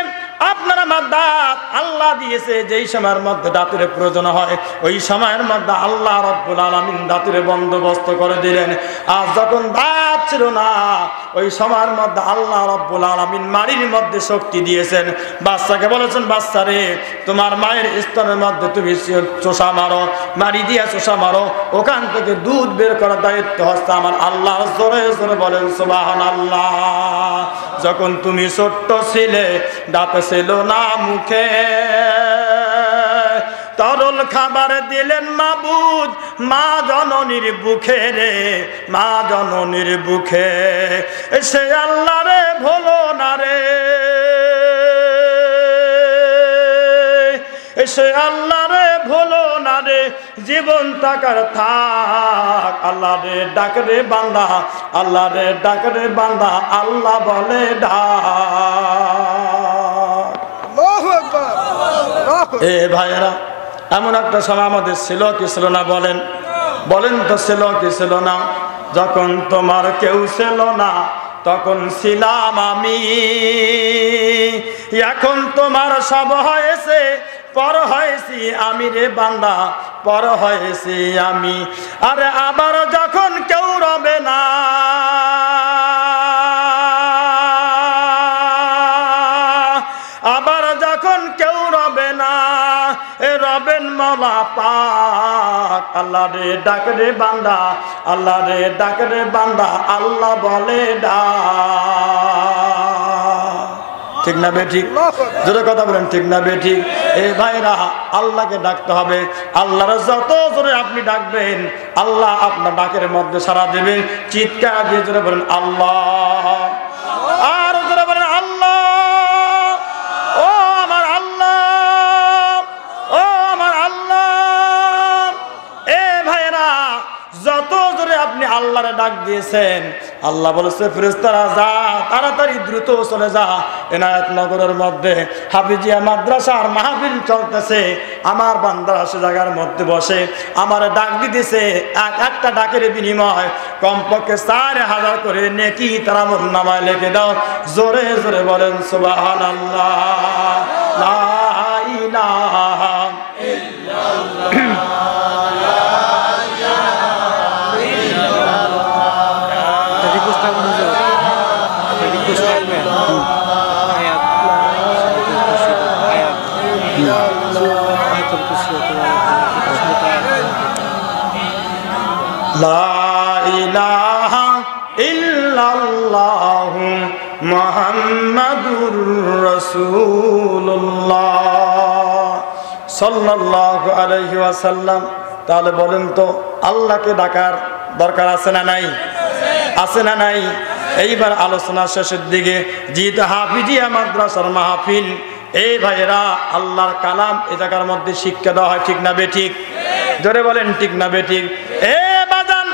আপনার আমার দাঁত আল্লাহ দিয়েছে। যেই সময়ের মধ্যে দাঁতের প্রয়োজন হয় ওই সময়ের মধ্যে আল্লাহ রাব্বুল আলামিন দাঁতের বন্দোবস্ত করে দিলেন। আর যখন দাঁত ছিল না ওই সময়ের মধ্যে আল্লাহ রাব্বুল আলামিন মাড়ির মধ্যে শক্তি দিয়েছেন। বাচ্চাকে বলেছেন, বাচ্চা রে, তোমার মায়ের স্তনের মধ্যে তুমি চোষা মারো, মাড়ি দিয়ে চোষা মারো, ওখান থেকে দুধ বের করার দায়িত্ব হচ্ছে আমার আল্লাহ। জোরে জোরে বলেন সুবহানাল্লাহ। যখন তুমি ছোট্ট ছিলে দাঁত ছিল না মুখে, তরল খাবার দিলেন মাবুদ মা জননীর বুকে রে, মা জননীর বুকে। সে আল্লাহ রে ভোলো না রে, সে আল্লাহ রে ভোলো না রে, জীবন তাকার থাক। আল্লাহ রে ডাক রে বান্দা, আল্লাহ রে ডাক রে বান্দা, আল্লাহ বলে ডাক। এ ভাইয়েরা, এমন একটা সময় আমাদের ছিল কি ছিল না বলেন? বলেন তো ছিল কি ছিল না? যখন তোমার কেউ ছিল না তখন ছিলাম আমি। এখন তোমার সব হয়েছে, পর হয়েছি আমি রে বান্দা, পর হয়েছি আমি। আরে আবার যখন কেউ রবে না, আবার যখন কেউ রবে না, রবেন মাওলা পাক। আল্লাহ রে ডাক রে বান্দা, আল্লাহ রে ডাক রে বান্দা, আল্লাহ বলে ডাক। ঠিক না বেঠিক? জোরে কথা বলেন, ঠিক না বেঠিক? এই ভাইরা, আল্লাহকে ডাকতে হবে। আল্লাহর যত জোরে আপনি ডাকবেন আল্লাহ আপনার ডাকের মধ্যে সাড়া দেবেন। চিৎকার দিয়ে জোরে বলেন আল্লাহ, আর জোরে বলেন আল্লাহ। ও আমার আল্লাহ, ও আমার আল্লাহ। এ ভাইরা, যত জোরে আপনি আল্লাহরে ডাক দিয়েছেন আল্লাহ বলেছে ফেরেশতারা যা, তাড়াতাড়ি দ্রুত চলে যা। এনায়েতনগরের মধ্যে হাফিজিয়া মাদ্রাসার মাহফিল চলতেছে, আমার বান্দারা সে জায়গার মধ্যে বসে আমার ডাক দিতেছে। একটা ডাকের বিনিময় কমপক্ষে 4000 করে নেকি তারা আমলনামায় লিখে দাও। জোরে জোরে বলেন সুবহানাল্লাহ, লা ইলাহা ইল্লাল্লাহ। লা ইলাহা ইল্লাল্লাহু মুহাম্মাদুর রাসূলুল্লাহ সাল্লাল্লাহু আলাইহি ওয়াসাল্লাম। তাহলে বলেন তো আল্লাহকে ডাকার দরকার আছে না নাই? আছে না নাই? এইবার আলোচনা শেষের দিকে, যেহেতু হাফিজিয়া মাদ্রাসার মাহফিল, এই ভাইয়েরা আল্লাহর কালাম এ জায়গার মধ্যে শিক্ষা দেওয়া হয়। ঠিক না বেঠিক? জোরে বলেন ঠিক না বেঠিক? এ বাজান,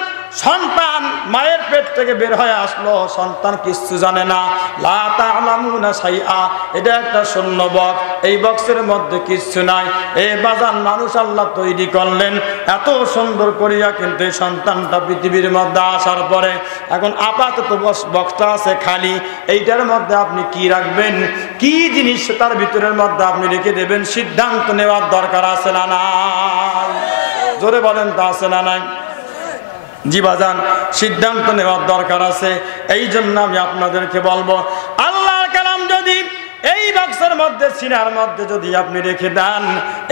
সন্তান মায়ের পেট থেকে বের হয়ে আসলো, সন্তান কিচ্ছু জানে না, লা তা'লামুনা শাইআ, এটা একটা শূন্য বক্স, এই বক্সের মধ্যে কিচ্ছু নাই। এই বাজান মানুষ আল্লাহ তৈরি করলেন এত সুন্দর করিয়া, কিন্তু এই সন্তানটা পৃথিবীর মধ্যে আসার পরে এখন আপাতত বক্সটা আছে খালি, এইটার মধ্যে আপনি কি রাখবেন, কি জিনিস তার ভিতরের মধ্যে আপনি রেখে দেবেন, সিদ্ধান্ত নেওয়ার দরকার আছে না নাই? জোরে বলেন তো, আছে না নাই? জি বাজান, সিদ্ধান্ত নেওয়ার দরকার আছে। এই জন্য আমি আপনাদেরকে বলবো, আল্লাহর কালাম যদি এই বক্সের মধ্যে, সিনার মধ্যে যদি আপনি রেখে দেন,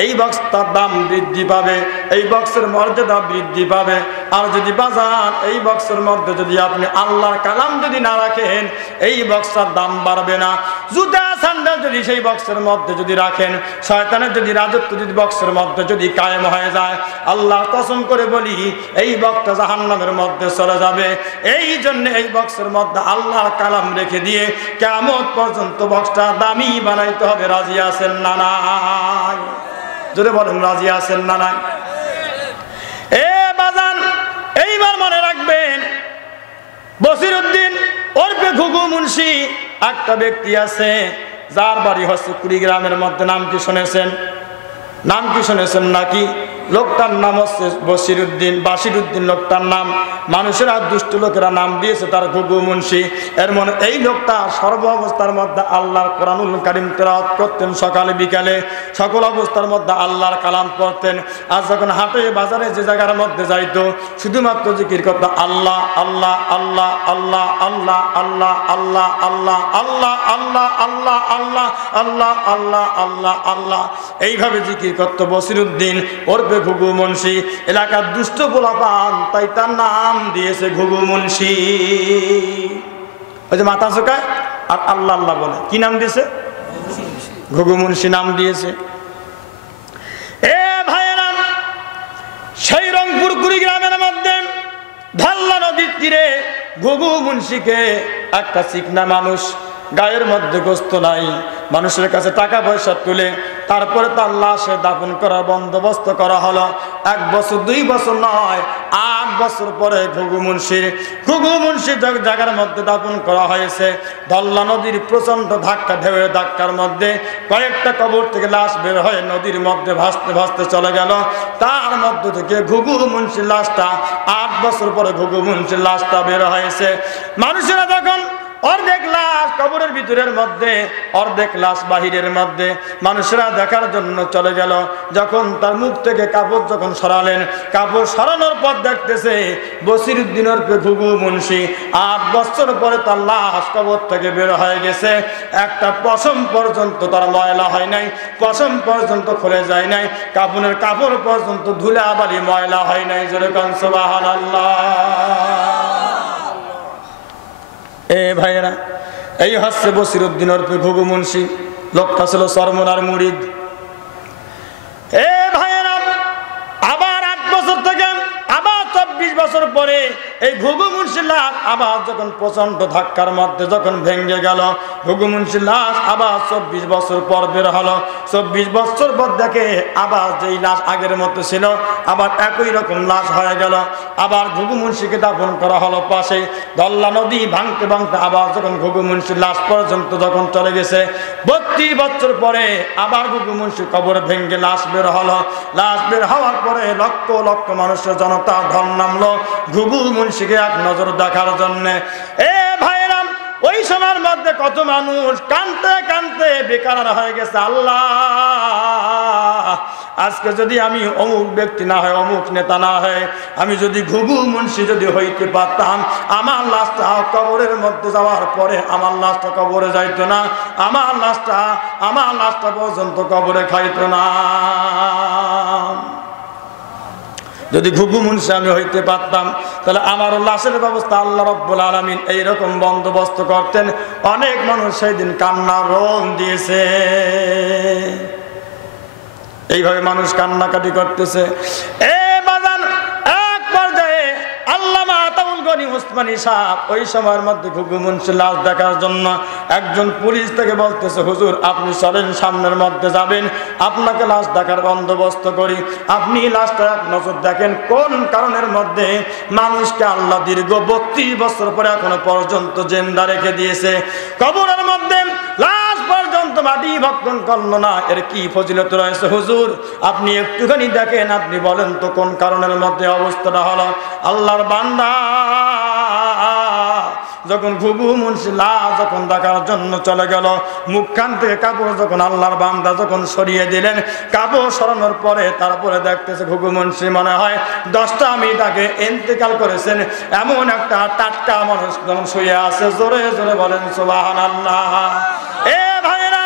এই বক্সটার দাম বৃদ্ধি পাবে, এই বক্সের মর্যাদা বৃদ্ধি পাবে। আর যদি বাজান এই বক্সের মধ্যে যদি আপনি আল্লাহর কালাম যদি না রাখেন, এই বক্সটার দাম বাড়বে না। জুতা স্যান্ডেল যদি সেই বক্সের মধ্যে যদি রাখেন, শয়তানের যদি রাজত্ব যদি বক্সের মধ্যে যদি কায়েম হয়ে যায়, আল্লাহ কসম করে বলি এই বক্সটা জাহান্নামের মধ্যে চলে যাবে। এই জন্য এই বক্সের মধ্যে আল্লাহর কালাম রেখে দিয়ে কিয়ামত পর্যন্ত বক্সটা দামি বানাইতে হবে। রাজি আছেন না নাই? যদি বলেন রাজি আছেন না নাই? এ বাজান, এইবার মনে রাখবেন, বসিরউদ্দিন ওরফে ঘুঘু মুন্সি একটা ব্যক্তি আছে, যার বাড়ি হচ্ছে কুড়িগ্রামের মধ্যে। নাম কি শুনেছেন? নাম কি শুনেছেন নাকি? লোকটার নাম হচ্ছে বসিরউদ্দিন, বাসিরউদ্দিন লোকটার নাম। মানুষেরা দুষ্ট লোকেরা নাম দিয়েছে তার ঘুঘু মুন্সি। এর মানে এই লোকটা সর্ব অবস্থার মধ্যে আল্লাহর কোরআনুল কারীম তেলাওয়াত করতেন, সকালে বিকালে সকল অবস্থার মধ্যে আল্লাহর কালাম পড়তেন। আর যখন হাটে বাজারে যে জায়গার মধ্যে যাইতো, শুধুমাত্র জিকির করতো আল্লাহ আল্লাহ আল্লাহ আল্লাহ আল্লাহ আল্লাহ আল্লাহ আল্লাহ আল্লাহ আল্লাহ আল্লাহ আল্লাহ আল্লাহ আল্লাহ আল্লাহ আল্লাহ, এইভাবে জিকির করতো বসিরউদ্দিন ওরফে ঘুঘু মুন্সি। এলাকার দুষ্ট পোলাপান তাই তার নাম দিয়েছে ঘুঘু মুন্সি। ওই যে মাথা চোকায় আর আল্লাহ আল্লাহ বলে, কি নাম দিয়েছে? ঘুঘু মুন্সি নাম দিয়েছে। এ ভাইয়েরা, সেই রংপুর কুড়িগ্রামের মধ্যে ধাল্লা নদীর তীরে ঘুঘু মুন্সিকে একটা চিকনা মানুষ, গায়ের মধ্যে গোস্ত নাই, মানুষের কাছে টাকা পয়সা তুলে তারপরে তার লাশে দাফন করার বন্দোবস্ত করা হলো। 1 বছর 2 বছর নয়, 8 বছর পরে ঘুঘু মুন্সির জায়গার মধ্যে দাফন করা হয়েছে। ধল্লা নদীর প্রচন্ড ধাক্কা, ঢেউয়ের ধাক্কার মধ্যে কয়েকটা কবর থেকে লাশ বের হয়ে নদীর মধ্যে ভাসতে ভাসতে চলে গেল। তার মধ্য থেকে ঘুঘু মুন্সির লাশটা, 8 বছর পরে ঘুঘু মুন্সির লাশটা বের হয়েছে। মানুষেরা যখন অর্ধেক লাশ কবরের ভিতরের মধ্যে, অর্ধেক লাশ বাহিরের মধ্যে, মানুষরা দেখার জন্য চলে গেল। যখন তার মুখ থেকে কাপড় যখন সরালেন, কাপড় সরানোর পর দেখতেছে বসিরউদ্দিন ওরফে ঘুঘু মুন্সি 8 বছর পরে তার লাশ কবর থেকে বের হয়ে গেছে। একটা পশম পর্যন্ত তার ময়লা হয় নাই, পশম পর্যন্ত খুলে যায় নাই, কাপড়ের কাপড় পর্যন্ত ধুলা বালি ময়লা হয় নাই। জোরে কোন সুবহানাল্লাহ। এ ভাইয়েরা, এই হচ্ছে বসিরউদ্দিন ওরফে ঘুঘু মুন্সি। লোকটা ছিল চরমনার মুরিদ। এ ভাইয়েরা, আবার 8 বছর থেকে আবার 24 বছর পরে এই ঘুঘু মুন্সির লাশ আবার যখন প্রচন্ড ধাক্কার মধ্যে যখন ভেঙে গেল, ঘুঘু মুন্সির লাশ আবার 24 বছর পর বের হলো। 24 বছর পর দেখে আবার যেই লাশ আগের মতো ছিল, আবার একই রকম লাশ হয়ে গেল। আবার ঘুঘু মুন্সিকে দাফন করা হলো পাশে। ধল্লা নদী ভাঙতে ভাঙতে আবার যখন ঘুঘু মুন্সির লাশ পর্যন্ত যখন চলে গেছে, 32 বছর পরে আবার ঘুঘু মুন্সির কবর ভেঙে লাশ বের হলো। লাশ বের হওয়ার পরে লক্ষ লক্ষ মানুষের জনতা ঢল নামলো ঘুঘু মুন্সিকে এক নজর দেখার জন্য। এ ভাইরা, ওই সময়ের মধ্যে কত মানুষ কানতে কানতে বেকার হয়ে গেছে। আল্লাহ, আজকে যদি আমি অমুক ব্যক্তি না হয়, অমুক নেতা না হয়, আমি যদি ঘুঘু মুন্সি যদি হইতে পারতাম, আমার লাশটা কবরের মধ্যে যাওয়ার পরে আমার লাশটা কবরে যাইতো না, আমার লাশটা পর্যন্ত কবরে খাইতো না। যদি ঘুঘু মুন্সি আমি হইতে পারতাম, তাহলে আমার লাশের ব্যবস্থা আল্লাহ রাব্বুল আলামিন এইরকম বন্দোবস্ত করতেন। অনেক মানুষ সেই দিন কান্নার রং দিয়েছে। এইভাবে মানুষ কান্নাকাটি করতেছে। এ বাজান, এক পর্যায়ে আল্লামা আতাউল গনি ওসমানী সাহেব ওই সময়ের মধ্যে ঘুঘু মুন্সি লাশ দেখার জন্য একজন পুলিশ থেকে বলতেছে, হুজুর আপনি চলেন, সামনের মধ্যে যাবেন, আপনাকে লাশ দেখার বন্দোবস্ত করি, আপনি লাশটা এক নজর দেখেন কোন কারণের মধ্যে মানুষকে আল্লাহ দীর্ঘ 32 বছর পরে এখনো পর্যন্ত জিন্দা রেখে দিয়েছে, কবরের মধ্যে লাশ পর্যন্ত মাটি ভক্ষণ করলো না, এর কি ফজিলত রয়েছে হুজুর আপনি একটুখানি দেখেন, আপনি বলেন তো কোন কারণের মধ্যে অবস্থাটা হলো। আল্লাহর বান্দা যখন ঘুঘু মুন্সি লাশ যখন দেখার জন্য চলে গেল, মুখখান থেকে কাপড় যখন আল্লাহর বান্দা যখন সরিয়ে দিলেন, কাপড় সরানোর পরে তারপরে দেখতেছে ঘুঘু মুন্সি মনে হয় 10টা মিনিট আগে ইন্তেকাল করেছেন, এমন একটা টাটকা মানুষ যখন শুয়ে আছে, জোরে জোরে বলেন সুবহানাল্লাহ। এ ভাইরা,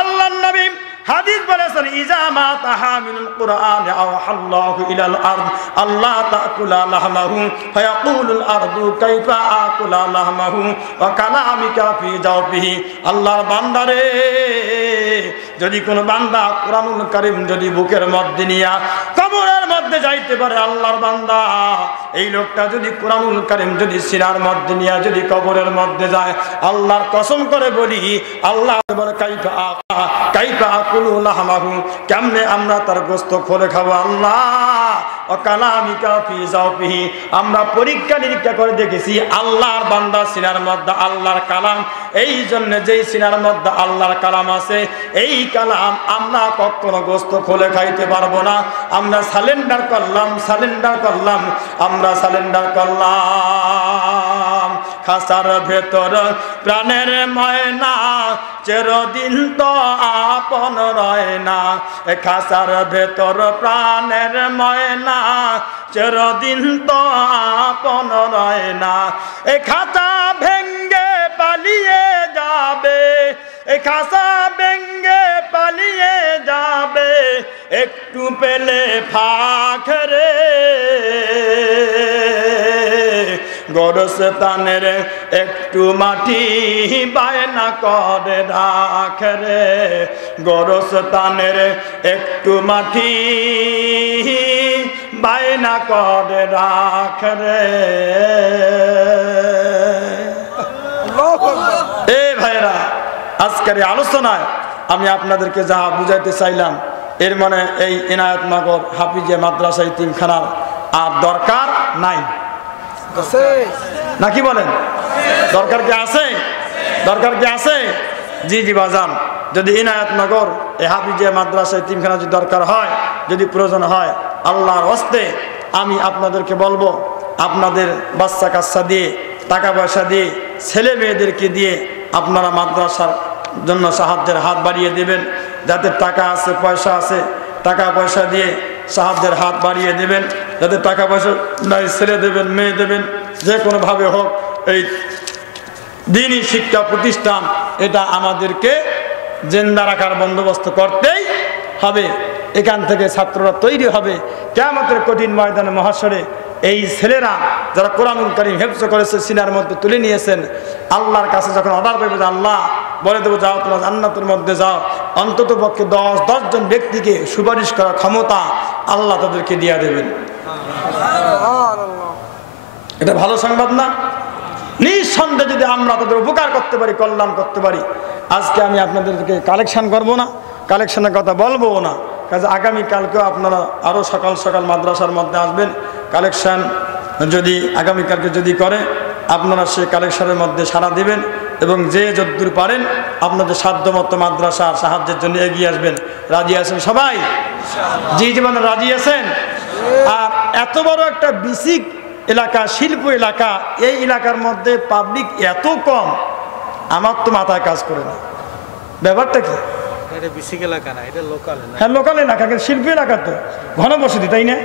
আল্লাহর নবী হাদিস বলেছেন, ইজা মা তাহামিলুল কুরআন আও হাল্লাহু ইলাল আরদ আল্লাহ তাকুলা লাহমাহু ফায়াকুলুল আরদু কাইফা আকুলা লাহমাহু ওয়া কালামিকা ফি জাওফিহি। আল্লাহর বান্দারে, যদি কোনো বান্দা কুরআনুল কারীম যদি বুকের মধ্যে নিয়া কবরের মধ্যে যাইতে পারে, আল্লাহর বান্দা এই লোকটা যদি কুরআনুল কারীম যদি সিনার মধ্যে নিয়া যদি কবরের মধ্যে যায়, আল্লাহর কসম করে বলি, আল্লাহ বলে কাইফা কাইফা আকুলু লাহমাহু, কেমনে আমরা তার গোশত খোলে খাবো আল্লাহ, ও কালামিকা ফি জাওফিহি, আমরা পরীক্ষা নিরীক্ষা করে দেখেছি আল্লাহর বান্দা সিনার মধ্যে আল্লাহর কালাম, এই জন্য যেই সিনার মধ্যে আল্লাহর কালাম আছে, এই কালাম আমরা কখনো গোশত খোলে খাইতে পারবো না, আমরা সালেন্ডার করলাম, আমরা সালেন্ডার করলাম। খাসার ভেতর প্রাণের ময়না চিরদিন তো আপন রয় না, খাসার ভেতর প্রাণের ময়না চিরদিন তো আপন রয় না, এ খাঁচা ভেঙ্গে পালিয়ে যাবে, এ খাঁচা ভেঙ্গে পালিয়ে যাবে, একটু পেলে ফাঁক রে গোরস্তানের একটু মাটি বায়না করে রাখ রে, গোরস্তানের একটু মাটি বায়না করে রাখ রে। এই ভাইরা, আজকের আলোচনায় আমি আপনাদেরকে যা বুঝাইতে চাইলাম, এর মানে এই এনায়েতনগর হাফিজিয়া মাদ্রাসা ইতিমখানার আর দরকার নাই, নাকি বলেন? দরকার কি আছে? দরকার কি আছে? জি জি বাজান, যদি ইনায়েতনগর এই হাফিজিয়া মাদ্রাসা ইতিমখানা যদি দরকার হয়, যদি প্রয়োজন হয়, আল্লাহর হস্তে আমি আপনাদেরকে বলবো, আপনাদের বাচ্চা কাচ্চা দিয়ে, টাকা পয়সা দিয়ে, ছেলে মেয়েদেরকে দিয়ে আপনারা মাদ্রাসার জন্য সাহায্যের হাত বাড়িয়ে দেবেন, যাদের টাকা আছে পয়সা আছে, টাকা পয়সা দিয়ে সাহায্যের হাত বাড়িয়ে দেবেন, যাদের টাকা পয়সা নাই ছেলে দেবেন, মেয়ে দেবেন, যে কোনোভাবে হোক এই দ্বীনি শিক্ষা প্রতিষ্ঠান এটা আমাদেরকে জিন্দা রাখার বন্দোবস্ত করতেই হবে। এখান থেকে ছাত্ররা তৈরি হবে, কিয়ামতের কঠিন ময়দানে মহাশরে এই ছেলেরা যারা কোরআনুল কারীম হেফজ করেছে, সিনার মধ্যে তুলে নিয়েছেন, আল্লাহর কাছে যখন অর্ডার পাবে যে আল্লাহ বলে দেবো যাও তোমরা জান্নাতের মধ্যে যাও, অন্তত পক্ষে 10 জন ব্যক্তিকে সুপারিশ করার ক্ষমতা আল্লাহ তাদেরকে দিয়ে দেবেন। এটা ভালো সংবাদ না? নিঃসন্দেহে যদি আমরা তাদের উপকার করতে পারি, কল্যাণ করতে পারি। আজকে আমি আপনাদেরকে কালেকশন করবো না, কালেকশনের কথা বলবো না, কাজে আগামীকালকেও আপনারা আরও সকাল সকাল মাদ্রাসার মধ্যে আসবেন। কালেকশন যদি আগামীকালকে যদি করে, আপনারা সেই কালেকশনের মধ্যে সাড়া দিবেন এবং যে যদ্দূর পারেন আপনাদের সাধ্যমতো মাদ্রাসার সাহায্যের জন্য এগিয়ে আসবেন। রাজি আছেন সবাই? জি জীবন রাজি আছেন? আর এত বড় একটা বিসিক এলাকা, শিল্প এলাকা, এই এলাকার মধ্যে পাবলিক এত কম, আমার তো মাথায় কাজ করে না। ব্যাপারটা কি? হ্যাঁ, লোকাল এলাকা, শিল্প এলাকা তো ঘনবসতি, তাই না?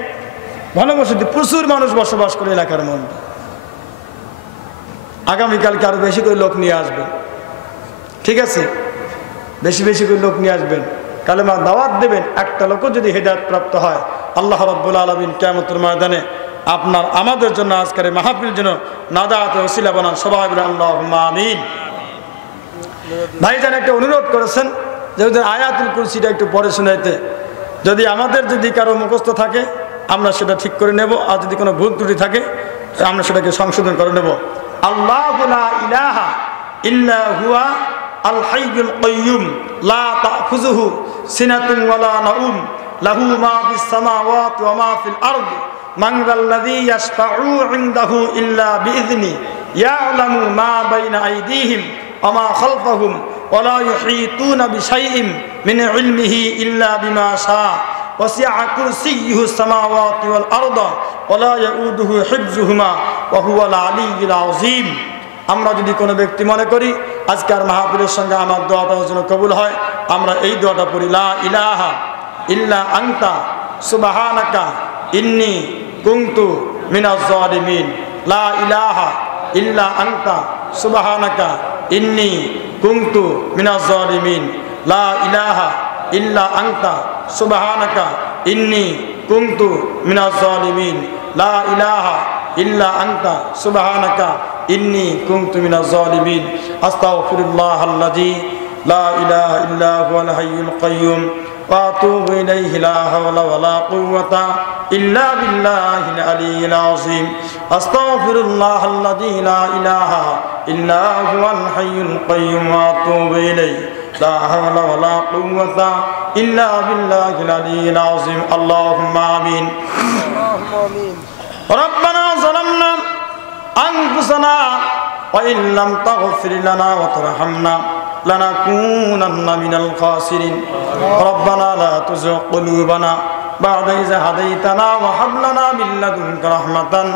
ঘনবসতি, প্রচুর মানুষ বসবাস করে এলাকার মধ্যে। আগামীকালকে আরো বেশি করে লোক নিয়ে আসবেন, ঠিক আছে? বেশি বেশি করে লোক নিয়ে আসবেন, কালেমার দাওয়াত দেবেন। একটা লোকও যদি হেদায়েত প্রাপ্ত হয়, আল্লাহ রাব্বুল আলামিন কিয়ামতের ময়দানে আপনার আমাদের জন্য আজকের মাহফিল যেন নাজাতের ওসিলা বানান। সবাই বলেন আল্লাহুম্মা আমিন। ভাইজান একটা অনুরোধ করেছেন যে ওদের আয়াতুল কুরসিটা একটু পড়ে শোনাইতে। যদি আমাদের যদি কারো মুখস্থ থাকে আমরা সেটা ঠিক করে নেব, আর যদি কোনো ভুল ত্রুটি থাকে আমরা সেটাকে সংশোধন করে নেব। আল্লাহু লা ইলাহা ইল্লা হুয়া আল হাইয়ুল কাইয়্যুম লা তাখুযুহু সিনাতুন ওয়ালা নাউম লাহু মা ফিস সামাওয়াতি ওয়া মা ফিল আরদি মান যাল্লাযী ইয়াশফা'ু ইনদাহু ইল্লা বিইযনি ইয়া'লামু মা বাইনা আইদিহিম ওয়া মা খালফাহুম ওয়া লা ইউহীতুনা বিশাইইন মিন ইলমিহি ইল্লা বিমা শাআ ওয়াসি'a কুরসিয়্যুহু সামাওয়াতি ওয়াল আরদা ওয়া লা ইয়াউদুহু হিফযুহুমা ওয়া হুয়াল আলিয়্যুল আযীম। আমরা যদি কোনো ব্যক্তি মনে করি আজকের মাহফিলের সঙ্গে আমার দোয়াটা যেন কবুল হয়, আমরা এই দোয়াটা পড়ি, লা ইলাহা ইল্লা আনতা সুবহানাকা ইন্নী কুনতু মিনাজ জালিমিন। লা ইলাহা ইল্লা আনতা সুবহানাকা ইন্নী কুনতু মিনাজ জালিমিন। লা ইলাহা ইল্লা আনতা সুবহানাকা ইন্নী কুনতু মিনাজ জালিমিন। লা ইলাহা ইল্লা আনতা সুবহানাকা ইন্নী কুনতু মিনাজ জালিমিন। আস্তাগফিরুল্লাহাল্লাযী লা ইলাহা ইল্লা হুয়াল হাইয়ুল কাইয়্যুম ওয়া আতুবু ইলাইহি লা হাওলা ওয়া লা কুওয়াতা ইল্লা বিল্লাহিল আলিয়্যিল আযীম। আস্তাগফিরুল্লাহাল্লাযী লা ইলাহা ইল্লা হুয়াল হাইয়ুল কাইয়্যুম ওয়া আতুবু ইলাইহি লা হাওলা ওয়া লা কুওয়াতা ইল্লা বিল্লাহিল আলিয়্যিল আযীম। আল্লাহুম্মা আমিন। আল্লাহুম্মা আমিন। রব্বানা যালামনা আনফুসানা ওয়া ইন লাম তাগফির লানা ওয়া তারহামনা লানাকুনান্না মিনাল খাসিরিন। রব্বানা লা তুযিগ কুলুবানা বা'দা ইয হাদাইতানা ওয়া হাব লানা মিন লাদুনকা রাহমাতান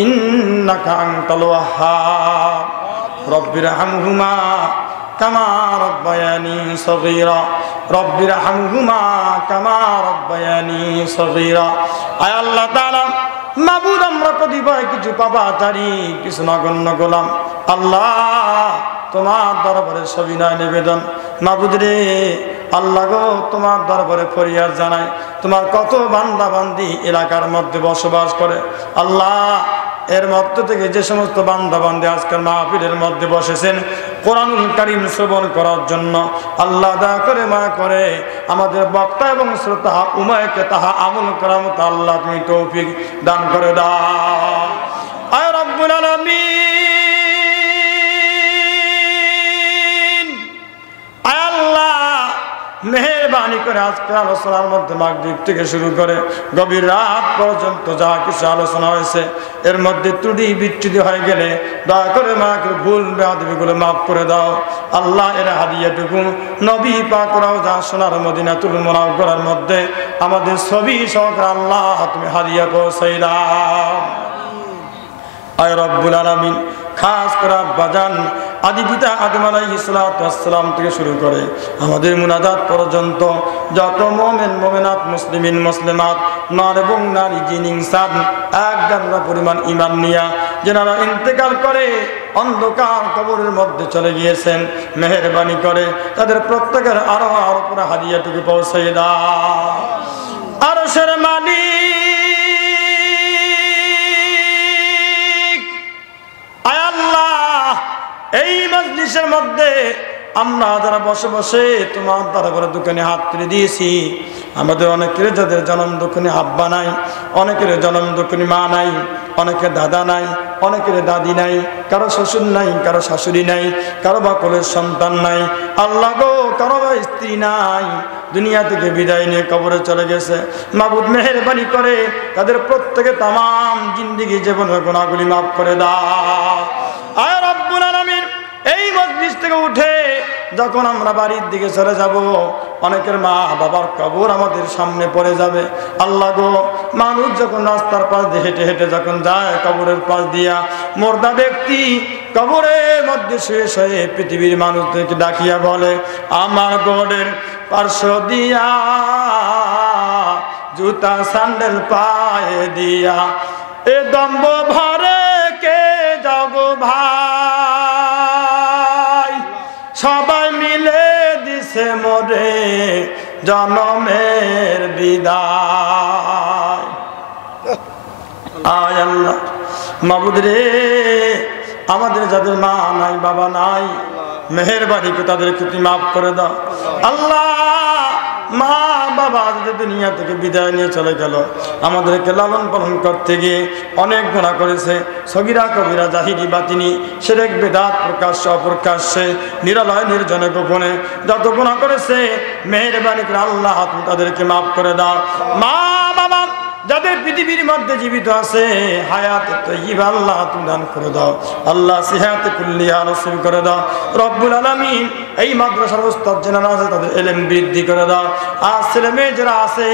ইন্নাকা আনতাল ওয়াহ্হাব। রব্বিরহামহুমা কামা রাব্বায়ানি সগীরা। রব্বিরহামহুমা কামা রাব্বায়ানি সগীরা। আয় আল্লাহ তাআলা, মাবুদ আমরা কতিপয় কিছু পাপাচারী, কিছু নগণ্য গোলাম, আল্লাহ তোমার দরবারে সবিনয় নিবেদন। মাবুদ রে আল্লাহ গো, তোমার দরবারে ফরিয়াদ জানাই। তোমার কত বান্দা বান্দি এলাকার মধ্যে বসবাস করে, আল্লাহ এর মধ্যে থেকে যে সমস্ত বান্দা বান্দি আজকের মাহফিলের মধ্যে বসেছেন কোরআনুল কারীম শ্রবণ করার জন্য, আল্লাহ দয়া করে মায়া করে আমাদের বক্তা এবং শ্রোতা উভয়কে তাহা আমল করার মতো আল্লাহ তুমি তৌফিক দান করে দাও। আয় রব্বুল আলামিন, আয় আল্লাহ মেহেরবানি করে আজকে আলোচনার মধ্যে মাগরিব থেকে শুরু করে গভীর রাত পর্যন্ত যা কিছু আলোচনা হয়েছে এর মধ্যে ত্রুটি বিচ্যুতি হয়ে গেলে দয়া করে মাকে ভুল বেয়াদবিগুলো মাফ করে দাও। আল্লাহ এর হাদিয়াটুকু নবী পাক রওজা সোনার মদিনাতুল মুনাওয়ারার মধ্যে আমাদের ছবি সহকারে আল্লাহ তুমি হাদিয়া পৌঁছাই দাও। আয় রব্বুল আলামিন, খাস করে বাজান আদি পিতা আদম আলাইহিস সালাতু ওয়াস সালাম থেকে শুরু করে আমাদের মুনাজাত পর্যন্ত যত মুমিন মুমিনাত মুসলিমিন মুসলিমাত নর এবং নারী জিন ইনসান এক গান্না পরিমাণ ঈমান নিয়া যারা ইন্তেকাল করে অন্ধকার কবরের মধ্যে চলে গিয়েছেন, মেহেরবানি করে তাদের প্রত্যেকের আরো পুরো হাদিয়াটুকু পৌঁছে দাও। আরশের মালিক আয় আল্লাহ, এই মজলিসের মধ্যে আমরা যারা বসে বসে তোমার দরবারে দোকানে হাত তুলে দিয়েছি, আমাদের অনেকের যাদের জন্ম দক্ষিণী আব্বা নাই, অনেকের জন্ম দক্ষিণী মা নাই, অনেকের দাদা নাই, অনেকের দাদি নাই, কারো শ্বশুর নাই, কারো শাশুড়ি নাই, কারো বা কোলের সন্তান নাই, আল্লাহ গো কারো বা স্ত্রী নাই, দুনিয়া থেকে বিদায় নিয়ে কবরে চলে গেছে। মাবুদ মেহেরবানি করে তাদের প্রত্যেকে তামাম জিন্দেগি জীবনের গুনাহগুলি মাফ করে দাও। আয় রব্বুল আলামিন, এই মজলিস থেকে উঠে যখন আমরা বাড়ির দিকে চলে যাব অনেকের মা বাবার কবর আমাদের সামনে পড়ে যাবে। আল্লাহ গো, মানুষ যখন রাস্তার পাশ দিয়ে হেঁটে হেঁটে যখন যায় কবরের পাশ দিয়া, মুর্দা ব্যক্তি কবরের মধ্যে শুয়ে শুয়ে পৃথিবীর মানুষদেরকে ডাকিয়া বলে, আমার গোড়ের পার্শ্ব দিয়া জুতা স্যান্ডেল পায়ে দিয়া এ দম্ব ভরে কে যাগো ভাই, সবাই মিলে দিছে মোরে জনমের বিদায়। আয় আল্লাহ, মাবুদ রে আমাদের যাদের মা নাই বাবা নাই, মেহেরবানি করে তাদেরকে তুমি মাফ করে দাও। আল্লাহ মা বাবা যদি দুনিয়া থেকে বিদায় নিয়ে চলে গেল, আমাদেরকে লালন পালন করতে গিয়ে অনেক গুনাহ করেছে, সগীরা কবিরা জাহিরি বাতিনি শিরক বিদআত প্রকাশ্যে অপ্রকাশ্যে নিরালয় নির্জনে গোপনে যত গুনাহ করেছে, মেহেরবানি করে আল্লাহ তুমি তাদেরকে মাফ করে দাও। মা বাবা যাদের পৃথিবীর মধ্যে জীবিত আছে, হায়াতে তাইয়্যিবা আল্লাহ তুমি দান করে দাও। আল্লাহ সিহাতে কুল্লিয়া নসিব করে দাও রব্বুল আলামিন। এই মাদ্রাসার উস্তাদ যারা আছে তাদের ইলম বৃদ্ধি করে দাও। আর ছেলে মেয়ে যারা আছে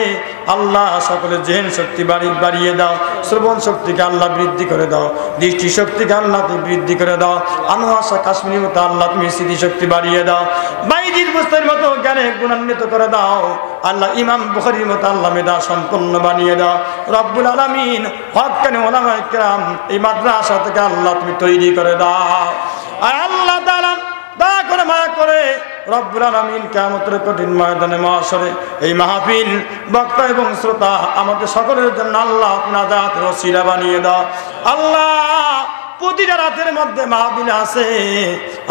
আল্লাহ সকলের জেহেন শক্তি বাড়িয়ে দাও, শ্রবণ শক্তিকে আল্লাহ বৃদ্ধি করে দাও, দৃষ্টি শক্তিকে আল্লাহ তুমি বৃদ্ধি করে দাও। আনোয়ার কাশ্মীর মতো আল্লাহ তুমি স্মৃতি শক্তি বাড়িয়ে দাও। বাইজির বুস্তার মতো জ্ঞানে গুণান্বিত করে দাও আল্লাহ। ইমাম বুখারীর মতো আল্লাহ মেধা সম্পন্ন বানিয়ে দাও রব্বুল আলামিন। হক্কানি উলামায়ে কেরাম এই মাদ্রাসা থেকে আল্লাহ তুমি তৈরি করে দাও। আর আল্লাহ তাআলা দয়া করে মায়া করে রব্বুল আলামিন কিয়ামতের কঠিন ময়দানে মাহশরে এই মাহফিল বক্তা এবং শ্রোতা আমাদের সকলের জন্য আল্লাহ নাজাতের ওসিলা বানিয়ে দাও। আল্লাহ প্রতিটা রাতের মধ্যে মাহফিল আছে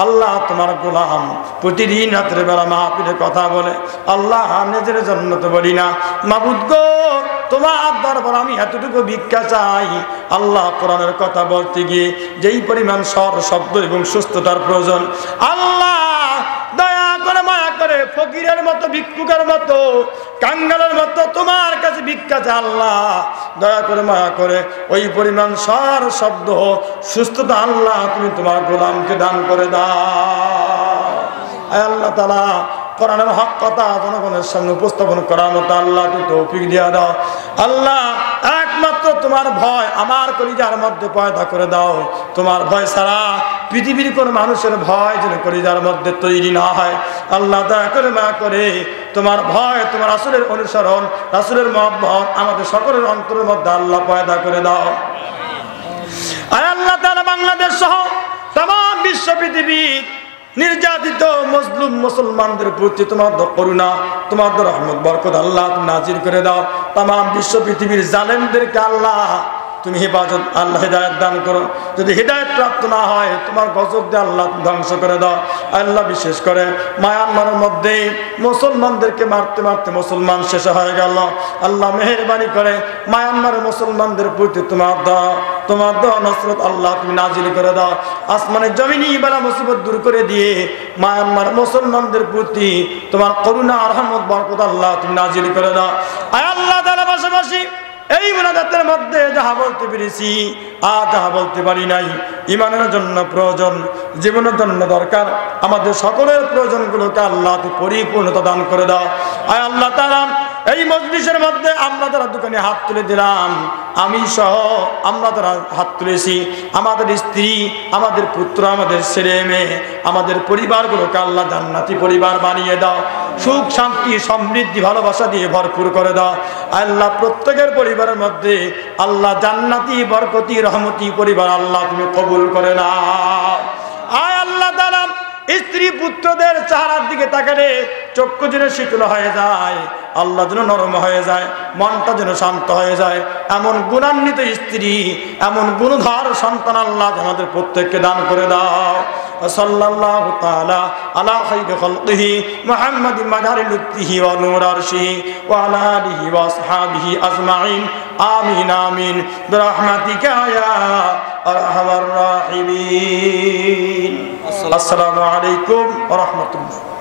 আল্লাহ, তোমার গোলাম প্রতিদিন রাতের বেলা মাহফিলের কথা বলে আল্লাহ নিজের জন্য তো বলি না, মাবুদ গো তোমার দরবার আমি এতটুকু ভিক্ষা চাই আল্লাহ। কোরআনের কথা বলতে গিয়ে যেই পরিমাণ স্বর শব্দ এবং সুস্থতার প্রয়োজন আল্লাহ দয়া করে মায়া করে ফকিরের মতো ভিক্ষুকের মতো কাঙ্গালের মতো তোমার কাছে ভিক্ষা চাই আল্লাহ। দয়া করে মায়া করে ওই পরিমাণ স্বর শব্দ সুস্থতা আল্লাহ তুমি তোমার গোলামকে দান করে দাও। আল্লাহ তাআলা কোরআনের হক কথা জনগণের সামনে উপস্থাপন করার মতো আল্লাহ তুমি তৌফিক দিয়ে দাও। আল্লাহ একমাত্র তোমার ভয় আমার কলিজার মধ্যে পয়দা করে দাও। তোমার ভয় ছাড়া পৃথিবীর কোন মানুষের ভয় যেন কলিজার মধ্যে তৈরি না হয় আল্লাহ। দয়া করে মায়া করে তোমার ভয়, তোমার রাসূলের অনুসরণ, রাসূলের মহব্বত আমাদের সকলের অন্তরের মধ্যে আল্লাহ পয়দা করে দাও। আর আল্লাহ তাআলা বাংলাদেশ সহ तमाम বিশ্ব পৃথিবী নির্যাতিত মুসলিম মুসলমানদের প্রতি তোমার করুণা, তোমার রহমত বরকত আল্লাহ তুমি নাজিল করে দাও। तमाम বিশ্ব পৃথিবীর জালেমদেরকে আল্লাহ তুমি হেফাজত আল্লাহ হিদায়াত দান করো। যদি হিদায়াত প্রাপ্ত না হয় তোমার গজব দিয়ে আল্লাহ ধ্বংস করে দাও আল্লাহ। বিশেষ করে মায়ানমারের মধ্যে মুসলমানদেরকে মারতে মারতে মুসলমান শেষ হয়ে গেল আল্লাহ। মেহেরবানি করে মায়ানমারের মুসলমানদের প্রতি তোমার দোয়া নসরত আল্লাহ তুমি নাজিল করে দাও। আসমানের জমিনে বালা মুসিবত দূর করে দিয়ে মায়ানমার মুসলমানদের প্রতি তোমার করুণা আর রহমত বরকত আল্লাহ তুমি নাজিল করে দাও। আয় আল্লাহ তাআলা পাশাপাশি এই মুনাজাতের মধ্যে যাহা বলতে পেরেছি আর যাহা বলতে পারি নাই, ঈমানের জন্য প্রয়োজন, জীবনের জন্য দরকার, আমাদের সকলের প্রয়োজনগুলোকে আল্লাহ তুমি পরিপূর্ণতা দান করে দাও। আয় আল্লাহ তাআলা এই মজলিসের মধ্যে আমরা যারা দোকানে হাত তুলে দিলাম, আমি সহ আমরা যারা হাত তুলেছি, আমাদের স্ত্রী, আমাদের পুত্র, আমাদের ছেলে মেয়ে, আমাদের পরিবারগুলোকে আল্লাহ জান্নাতি পরিবার বানিয়ে দাও। সুখ শান্তি সমৃদ্ধি ভালোবাসা দিয়ে ভরপুর করে দাও আল্লাহ। প্রত্যেকের পরিবারের মধ্যে আল্লাহ জান্নাতি বরকতি রহমতি পরিবার আল্লাহ তুমি কবুল করে নাও। আয় আল্লাহ তাআলা স্ত্রী পুত্রদের চেহারার দিকে তাকালে চক্ষু যেন শীতল হয়ে যায়, আল্লাহ যেন নরম হয়ে যায়, মনটা যেন শান্ত হয়ে যায়। এমন গুণান্বিত স্ত্রী, এমন গুণধর সন্তান আল্লাহ আমাদের প্রত্যেককে দান করে দাও। সাল্লাল্লাহু তাআলা আলা খায়রি খালকিহি মুহাম্মাদিন মাদারি লুত্ফিহি ওয়া নূর আরশিহি ওয়া আলা আলিহি ওয়া আসহাবিহি আজমাইন আমিন আমিন বিরহমাতিকা ইয়া আরহামার রাহিমিন। আসসালামু আলাইকুম ওয়া রাহমাতুল্লাহ।